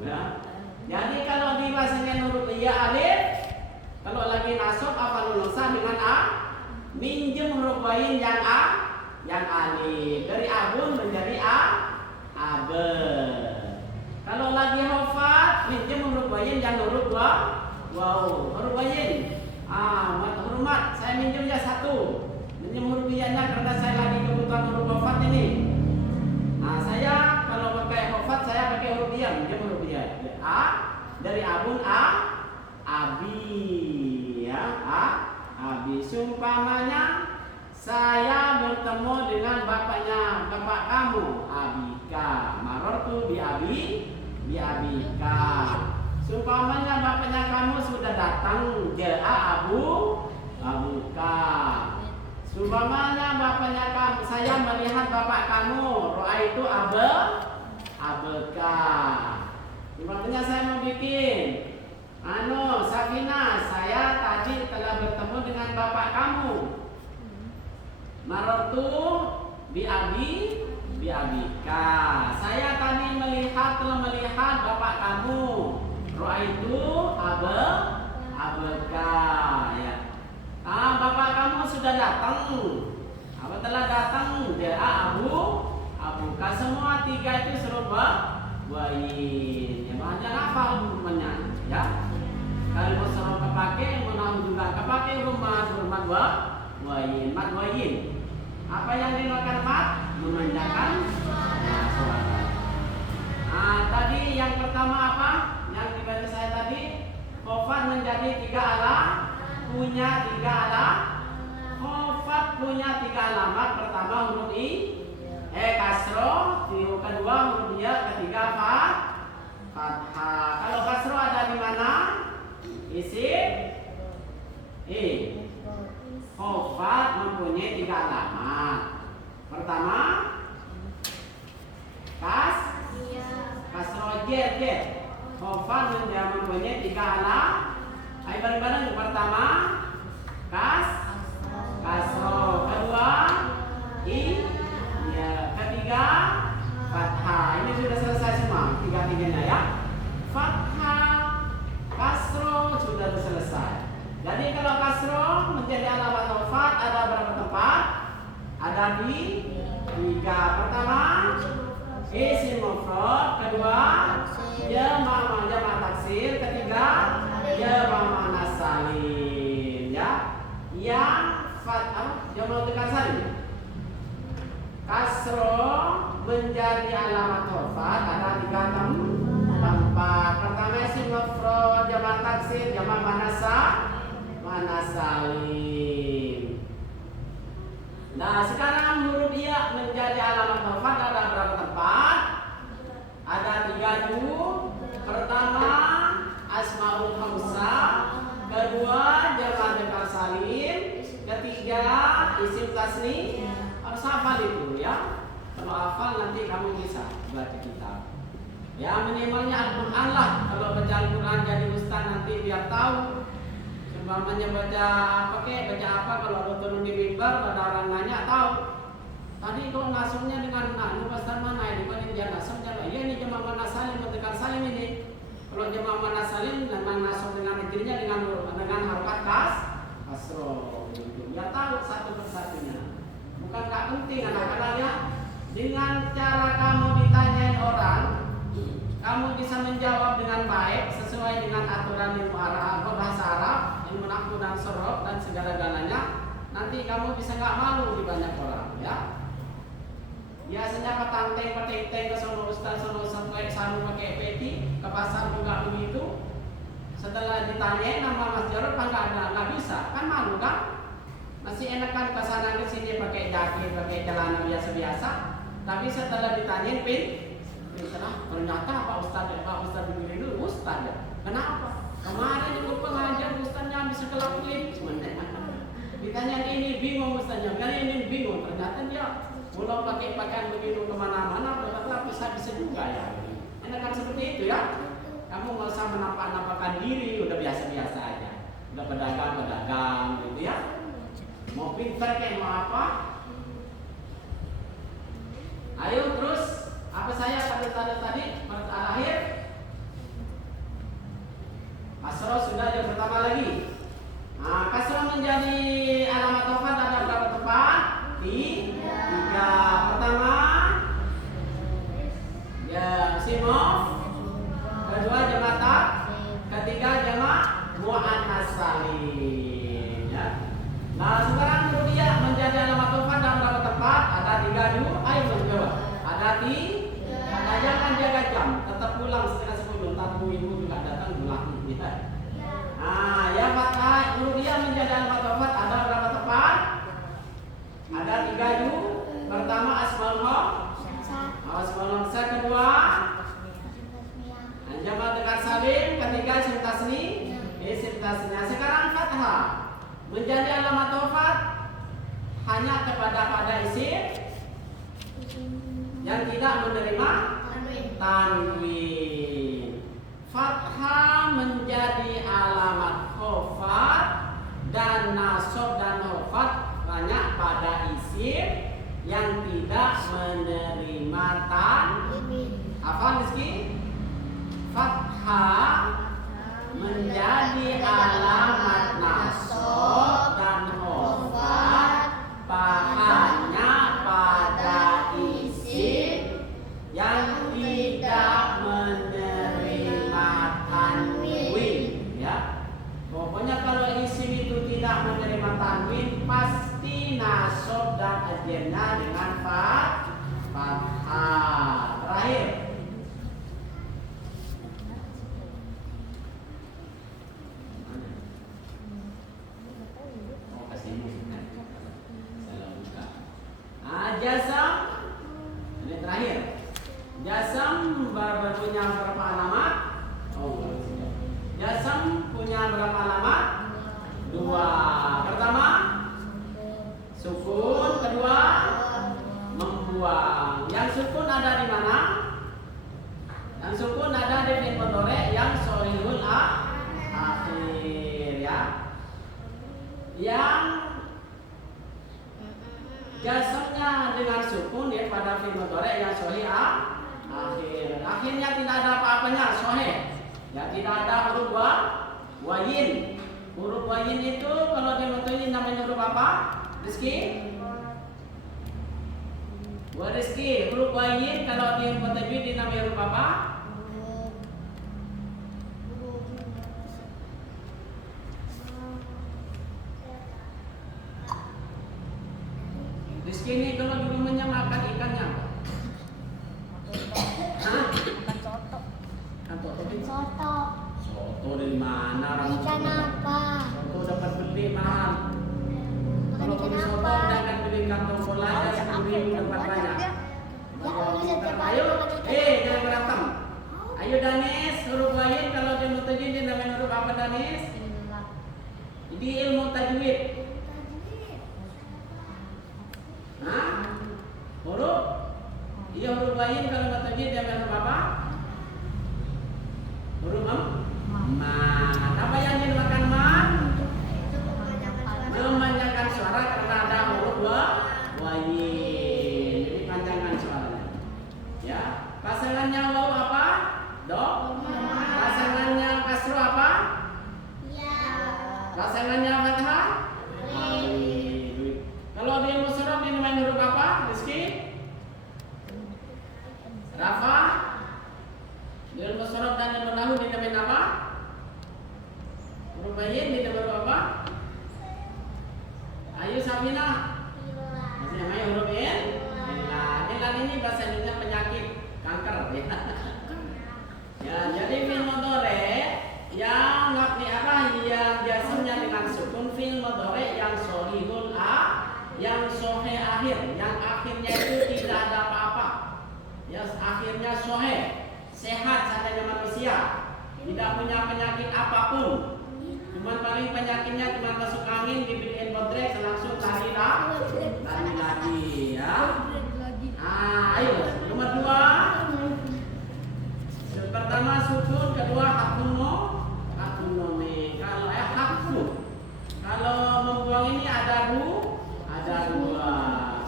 ya. Jadi kalau dipasangin huruf ya alif, kalau lagi nasab af'alul khamsah dengan minjem huruf wayin yang alif dari abun menjadi abe. Kalau lagi hafat minjem huruf wayin yang huruf waw. Huruf wayin huruf mat saya minjemnya 1. Minjem huruf iyanya karena saya lagi kebutuhan huruf hafat ini. Nah, saya kalau pakai hafat saya pakai huruf iya, minjem huruf iya. Dari abun abi ya. Abi sumpamanya saya bertemu dengan bapak kamu, abika. Marortu bi abika. Sumpamanya bapaknya kamu sudah datang, ja'a abuka. Sumpamanya bapaknya kamu, saya melihat bapak kamu, roa itu abeka. Sumpamanya saya mau bikin Safina, saya tadi telah bertemu dengan bapak kamu. Marartu bi abika. Saya tadi telah melihat bapak kamu. Ra'aitu abaka, ya. Bapak kamu sudah datang. Telah datang. Ja'a abuka. Semua tiga itu serupa wain. Ya, jangan hafal hukumannya, ya. Kalau serupa kepake, menang juga kepake rumah wain. Mat wain. Apa yang dinamakan mat? Memanjakan suara. Tadi yang pertama apa? Yang dibaca saya tadi, khofat menjadi tiga alam, punya tiga alam. Khofat punya tiga alamat. Pertama huruf i, kasro. Kedua huruf ya, ketiga fathah. Kalau kasro ada di mana? Isim khofat mempunyai tiga alamat. Pertama kasro jet. Khofat mempunyai tiga alamat. Ayo bareng-bareng. Pertama kasro. Kedua ketiga fathah. Ini sudah selesai semua tiga-tiganya, ya. Fathah, kasro sudah selesai. Jadi kalau kasro menjadi alamat khofat ada berapa tempat? Ada di tiga. Pertama isim mufrad, kedua jamak taksir, ketiga jamak muannas salim, ya. Yang fathah jamak muannas salim. Kasro menjadi alamat khofat ada tiga tempat. Pertama isim mufrad, jamak taksir, jamak muannas salim. Nah, sekarang huruf ya menjadi alamat khofat ada berapa tempat? Ada tiga dulu. Pertama asmaul khamsah, kedua jamak dzakar salim, ketiga isim tasni. Harus hafal itu, ya. Kalau hafal nanti kamu bisa baca kitab. Ya, minimalnya Al-Quran lah. Kalau baca Al-Quran jadi ustaz nanti biar tahu. Umpamanya baca apa kalau ada turun di mimbar ada orang nanya tahu. Tadi kalau ngasumnya dengan Ustaz mana ini? Bukan dia ngasum jalan. Iya ini jamak muannas salim dengan salim ini. Kalau jamak muannas salim memang ngasum dengan negerinya dengan harokat kasro. Ya tahu satu persatunya. Bukan tak penting anak-anak, ya. Dengan cara kamu ditanyain orang, kamu bisa menjawab dengan baik sesuai dengan aturan ilmu Arab, bahasa Arab, ilmu nahwu dan sorof dan segala-galanya. Nanti kamu bisa nggak malu di banyak orang, ya. Biasanya petanteng ke sono ustaz sampai sanu pakai peti ke pasar juga begitu. Setelah ditanya nama Mas Jarod nggak bisa, kan malu kan? Masih enak kan ke sana ke sini pakai jaket, pakai celana biasa-biasa. Tapi setelah ditanyain ternyata Pak Ustaz begini dulu Ustaz ya. Kenapa? Kemarin itu pengajar Ustaznya bisa kelap-kelip. Ditanya ini bingung Ustaznya, karena ini bingung. Ternyata dia pulau pakai pakaian begitu kemana-mana, ternyata bisa juga ya. Enak kan seperti itu, ya. Kamu nggak usah menampak-nampakkan diri, udah biasa-biasa aja. Udah pedagang gitu, ya. Mau pintar kayak mau apa? Ayo terus, apa saya pada tadi terakhir? Kasro sudah yang pertama lagi. Nah, kasro menjadi alamat khofat ada berapa tempat? Tiga. Pertama, ya simof. Kedua jamak tak. Ketiga jamak muannas salim. Ya. Nah, sekarang kemudian menjadi alamat khofat ada berapa tempat? Ada tiga dulu. Ayo menjawab. Ada jangan jaga jam. Tetap pulang setengah 10. Ntar ibu juga datang pulang. Ya. Nah, ya fathah kemudian menjadi alamat khofat ada berapa tempat? Ada tiga dulu. Pertama asmaul khamsah, kedua jamak dzakar salim, ketiga isim tasni. Sekarang fathah menjadi alamat khofat hanya pada isim yang tidak menerima tanwin. Fathah menjadi nasob dan ajarnya dengan fathah. Terakhir. Oh, kasih musik kan? Salah buka. Jasam. Ini terakhir. Jasam punya berapa alamat? Oh, jasam punya berapa alamat? 2. Pertama, sukun. Kedua, membuang. Yang sukun ada di mana? Yang sukun ada di fi'il mudhari yang shorihul akhir, ya. Yang jasamnya dengan sukun ya pada fi'il mudhari yang shorih akhir. Akhirnya tidak ada apa-apanya, shorih. Ya, tidak ada huruf wayin. Huruf wayin itu kalau dimatuin namanya huruf apa? Rizki? Rizki. Huruf wayin kalau dimatuin namanya huruf apa? Rizki ini kalau dulu makan ikannya apa? Hah? Soto. Soto dari mana? Ikan apa? Soto dapat beli mahal. Kalau beli soto jangan beli kantong bola aja 10.000 dapat banyak. Ayo, jangan berantem. Ayo Danis, huruf lain kalau dia mutajwid dia namanya huruf apa Danis? Jadi ilmu tajwid. Hah? Huruf? Iya huruf lain kalau mutajwid dia namanya huruf apa? Huruf mat. Apa yang dinamakan mat? Memanjangkan suara karena ada huruf wayin. Jadi panjangkan suaranya. Ya, pasangannya waw apa? Do. Pasangannya kasro apa? Ya. Pasangannya fathah? Kalau dia musyraf dia namanya huruf apa? Rizki? Rafa? Dia musyraf dan yang menahu dia namanya apa? Huruf wayin dia namanya apa? Ayo Sabina. Masih namanya huruf in. Ilan ini bahasa Indonesia penyakit kanker ya. Ya, jadi fi'il mudhari yang mabni apa? Yang biasanya dengan sukun, fi'il mudhari yang shorihul yang sahih akhir, yang akhirnya itu tidak ada apa-apa. Ya, akhirnya sahih, sehat seadanya manusia, tidak punya penyakit apapun. Cuman paling penyakitnya cuma masuk angin, dibikin bodrek, langsung lari lagi ya. Ayo nomor 2. Pertama sukun, kedua hakun nome. Kalau hakun, kalau membuang ini ada 2.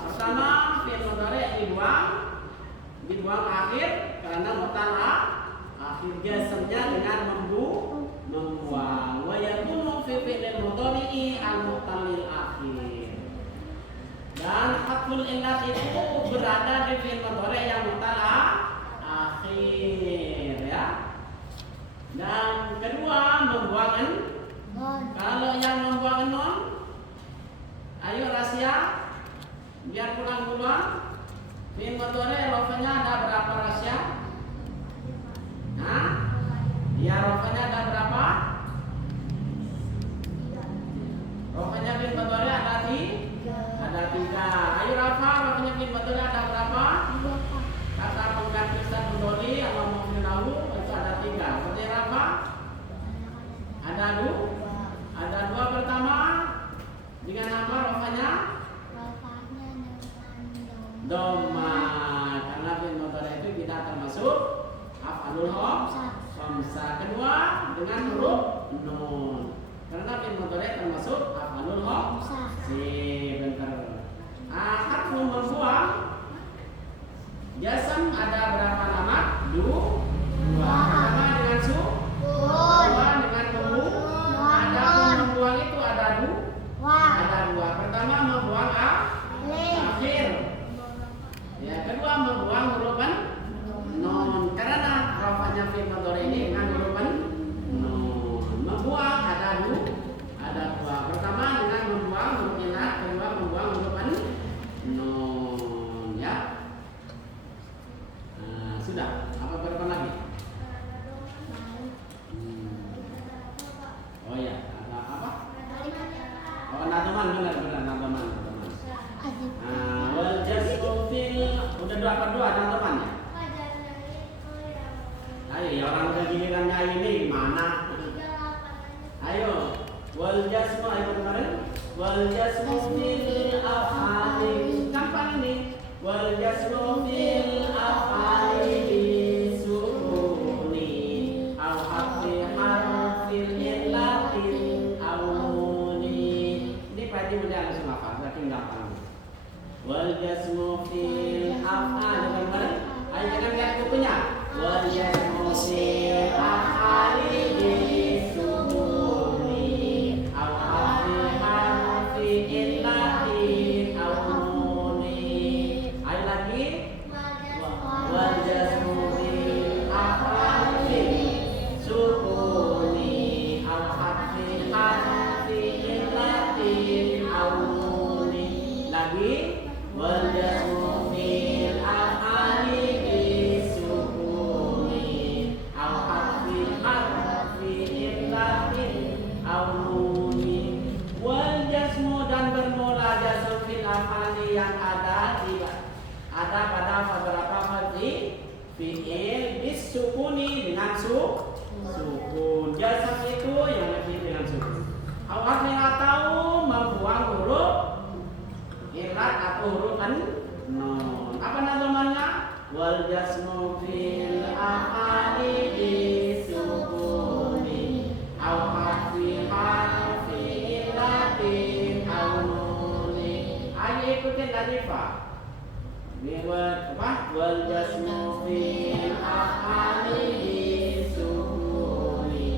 Pertama fi'il mudhari dibuang akhir karena mutal akhir, jasamnya dengan membuang. Wa yakunu fi fi'il mudhari al-mutalil akhir. Dan hakul illat itu berada di fi'il mudhari yang mutal akhir ya. Dan kedua membuang kalau yang membuang non, ayo rahasia biar pulang duluan. Fi'il mudhari rofanya ada berapa rahasia? Hah? Ya rofanya ada berapa? Rofanya fi'il mudhari ada 3. Ayo Rafa, rofanya fi'il mudhari ada berapa? Kata pengganti Ustaz Mudhari atau Mu'minahu itu ada 3. Berarti Rafa ada 2 pertama dengan apa rofanya? Doma. Karena fi'il mudhari itu tidak termasuk af'alul khamsah. Kedua dengan huruf nun. Karena fi'il mudhari termasuk af'alul khamsah. Bentar. Harfun membuang. Jasam ada berapa alamat? 2. Pertama dengan kedua dengan ada membuang itu ada 2. Pertama membuang akhir. Ya, kedua membuang huruf nun. Karena rafanya fi'il mudhari ini dengan huruf nun. Membuang ada 2. Pertama dengan membuang huruf illat, kedua membuang dapat 2 teman-temannya. Ayo, ya orang udah gilirannya ini gimana? Ayo, wal jasmu ayo kemarin. Wal jasmu fil af'ali. Gampang ini. Wal jasmu fil af'ali bisukuni au hafi harfil illatin au nuni. Ini pasti mudah langsung hafal, saking gampang. Wal jasmu fil af'ali kemarin. Ayo jangan lihat bukunya. Wal jasmu fil af'ali bisukuni au hafi harfil illatin au nuni. Ayo lagi. Wal jasmu fil af'ali bisukuni au hafi harfil illatin au nuni. Lagi. Wal jasmu fil af'ali bisukuni au hafi harfil illatin au nuni. Wal jasmu dan bermula jasmu fil af'ali yang ada pada beberapa fi'il bisukuni dengan sukun. Jasm itu yang lebih dengan sukun. Awalnya atau membuang huruf irat atau huruf nun. Apa namanya? Wal jasmu fil af'ali bisukuni au hafi harfi illatin au nuni. Ayo ikutin tadi Pak. Wal jasmu fil af'ali bisukuni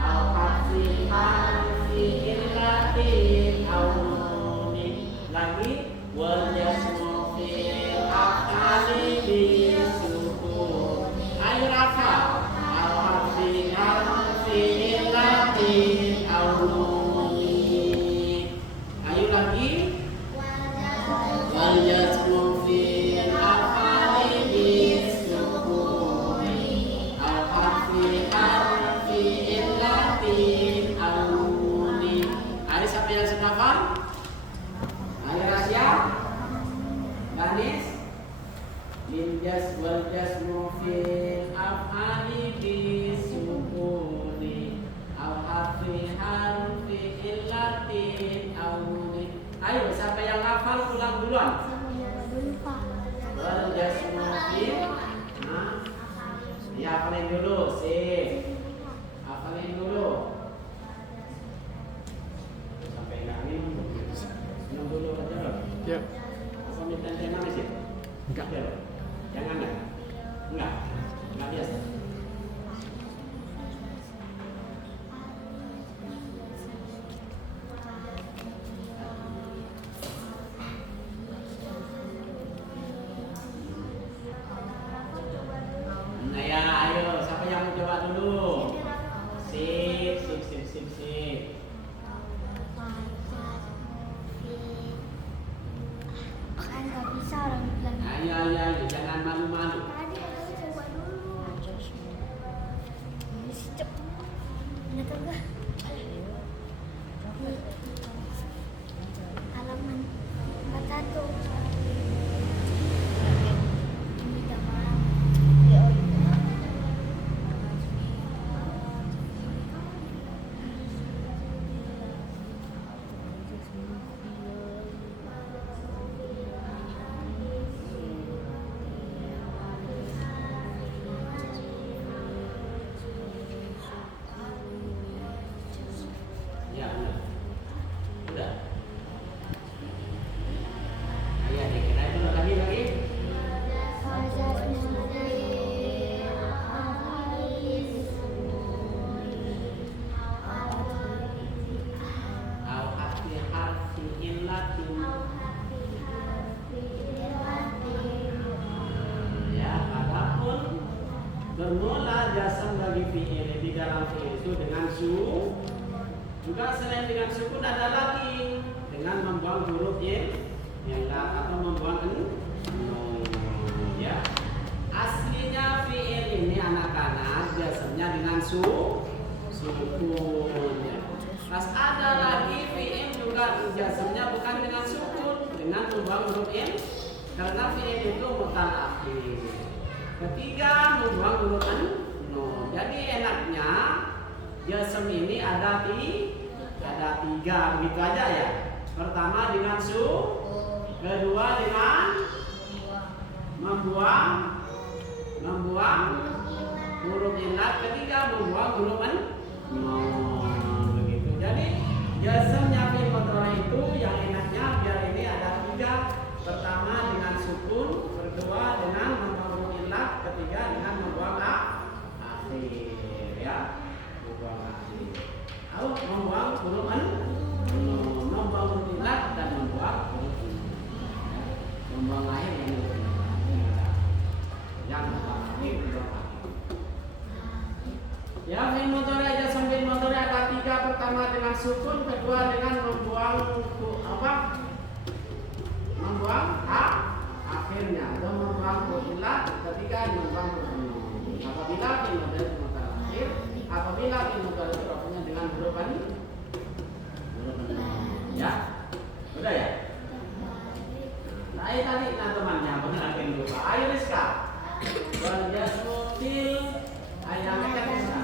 au hafi harfi illatin au nuni. Lagi. Wal jasmu fil af'ali bisukuni. Ayo Rafa. Au hafi harfi illatin au nuni. Ayo lagi. Wal jasmu fil af'ali bisukuni au hafi harfi illatin au nuni. Ayo siapa yang sudah hafal? Ayo Rasya. Ganis. Wal jasmu fil af'ali bisukuni au hafi harfi illatin au nuni. Ayo siapa yang hafal ulang duluan. Wal jasmu fil ya hafalin dulu sih. Hafalin dulu. Sampai nangis. Senang dulu aja loh. Ya. Sampai tanya nangis sih. Enggak. Jangan ya. Enggak biasa. Nah ya, ayo siapa yang mau coba dulu? Sip. Kan nggak bisa orang bilang. Ayo, jangan malu-malu. Tadi aku coba dulu. Cep. Ini tuh enggak. Halaman 41. Minta maaf. Ya, udah. Ayo, dikira dulu lagi. Au hafi harfi illatin. Ya, adapun bermula jasam bagi fi'il di dalam fi'il itu dengan juga selain dengan sukun ada lagi dengan membuang huruf yang atau membuang nun. Ya. Aslinya fi'il ini anak-anak jasamnya dengan sukun. Ya. Terus ada lagi fi'il juga jasamnya bukan dengan sukun, dengan membuang huruf karena fi'il itu mutalakhir. Ketiga, membuang huruf nun. Jadi enaknya jasm ini ada tiga, begitu aja ya. Pertama dengan su, kedua dengan membuang huruf ilat, ketiga membuang huruf nun. Begitu. Jadi jasmnya fi'il mudhari itu yang enaknya biar ini ada tiga. Pertama dengan sukun, kedua dengan membuang huruf ilat, ketiga dengan membuang akhir, ya. Membuang akhir. Lalu membuang huruf nun, membuang huruf ilat dan membuang huruf nun. Membuang akhir yang ya, fi'il mudhari aja fi'il mudhari ada tiga. Pertama dengan sukun, kedua dengan membuang membuang akhirnya, atau membuang huruf ilat, ketiga membuang huruf nun. Apabila fi'il mudhari itu mutaakhir, apabila fi'il mudhari itu rafanya dengan huruf nun. Ya, udah ya. Nah, tadi temannya benar lupa. Ayo Rizka. Wal jasmu fil ayam kecat Rizka.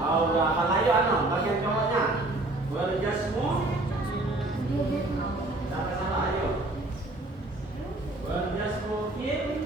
Oh, udah kalayo bagian cowoknya. Wal jasmu. Sama-sama ayo. Wal jasmu fil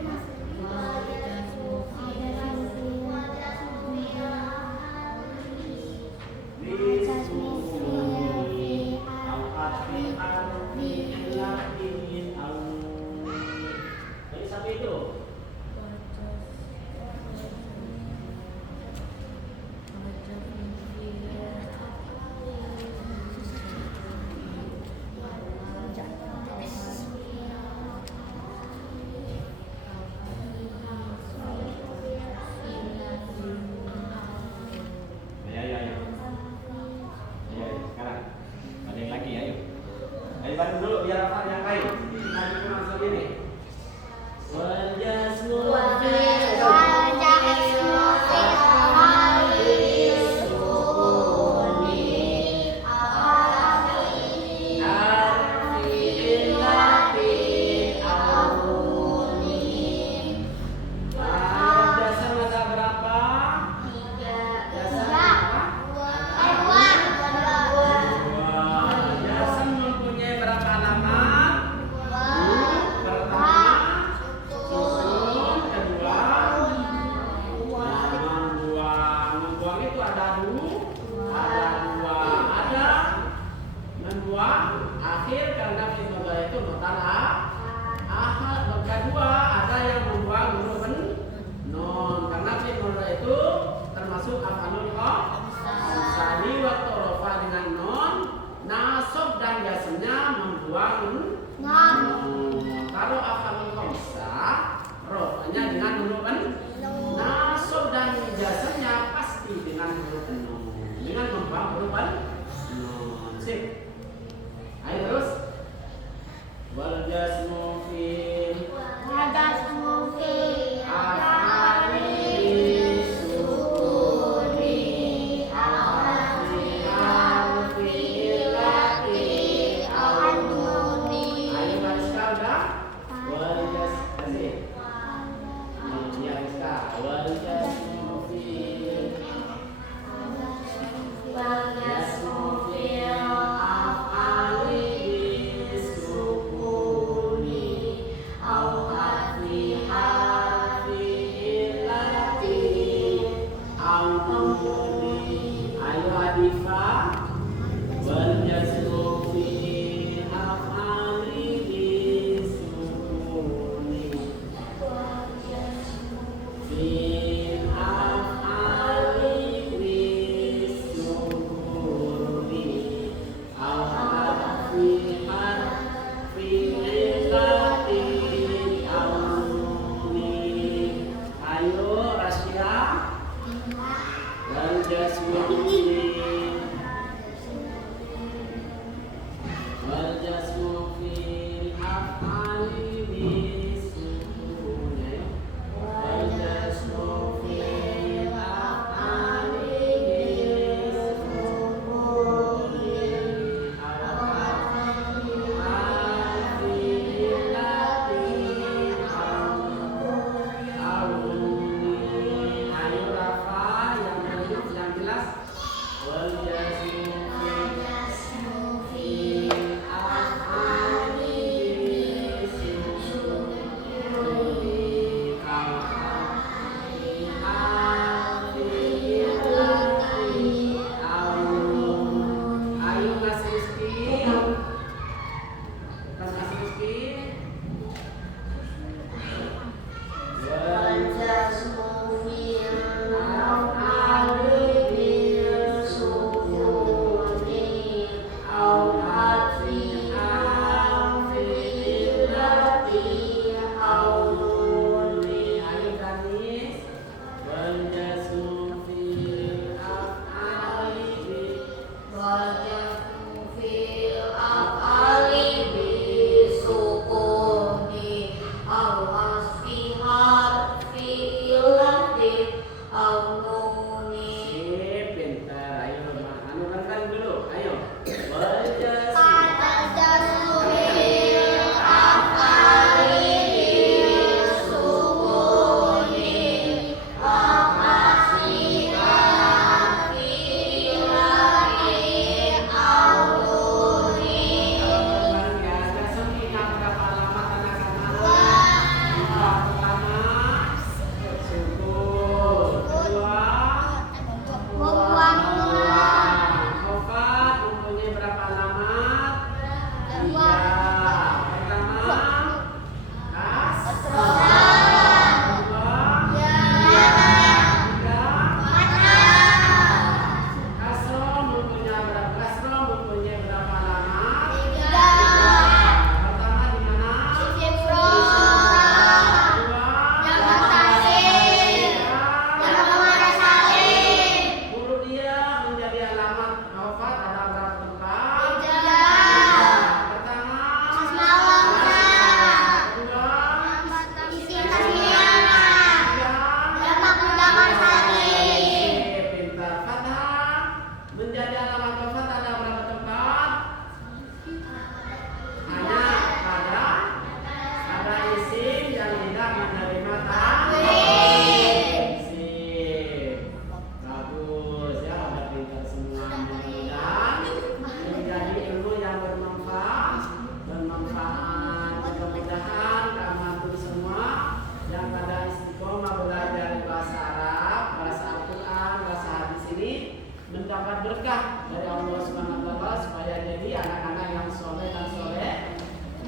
mendapat berkah dari Allah Subhanahu wa taala supaya jadi anak-anak yang soleh dan soleh.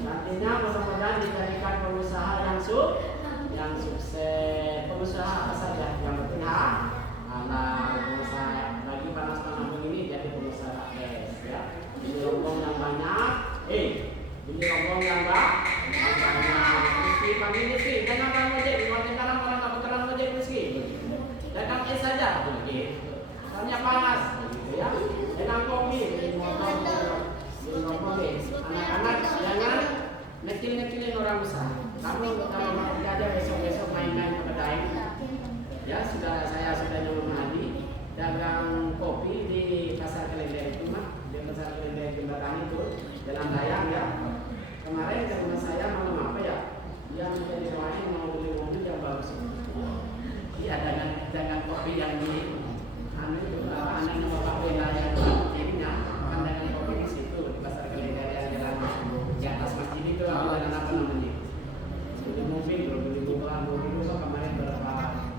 Nantinya mudah-mudahan dijadikan pengusaha yang sukses. Pengusaha apa saja yang penting pengusaha lagi panas begini jadi pengusaha ya. Beli rombong yang banyak, beli rombong yang banyak. Meski pagi meski, jangan orang ojek, sekarang orang tak berkenan ojek meski. Dagang es saja begitu. Soalnya panas gitu ya. Dengan kopi, anak-anak jangan ngecil-ngecilin orang besar. Kamu kalau mau aja besok-besok main-main ke kedai. Ya, saya sudah nyoba Hadi dagang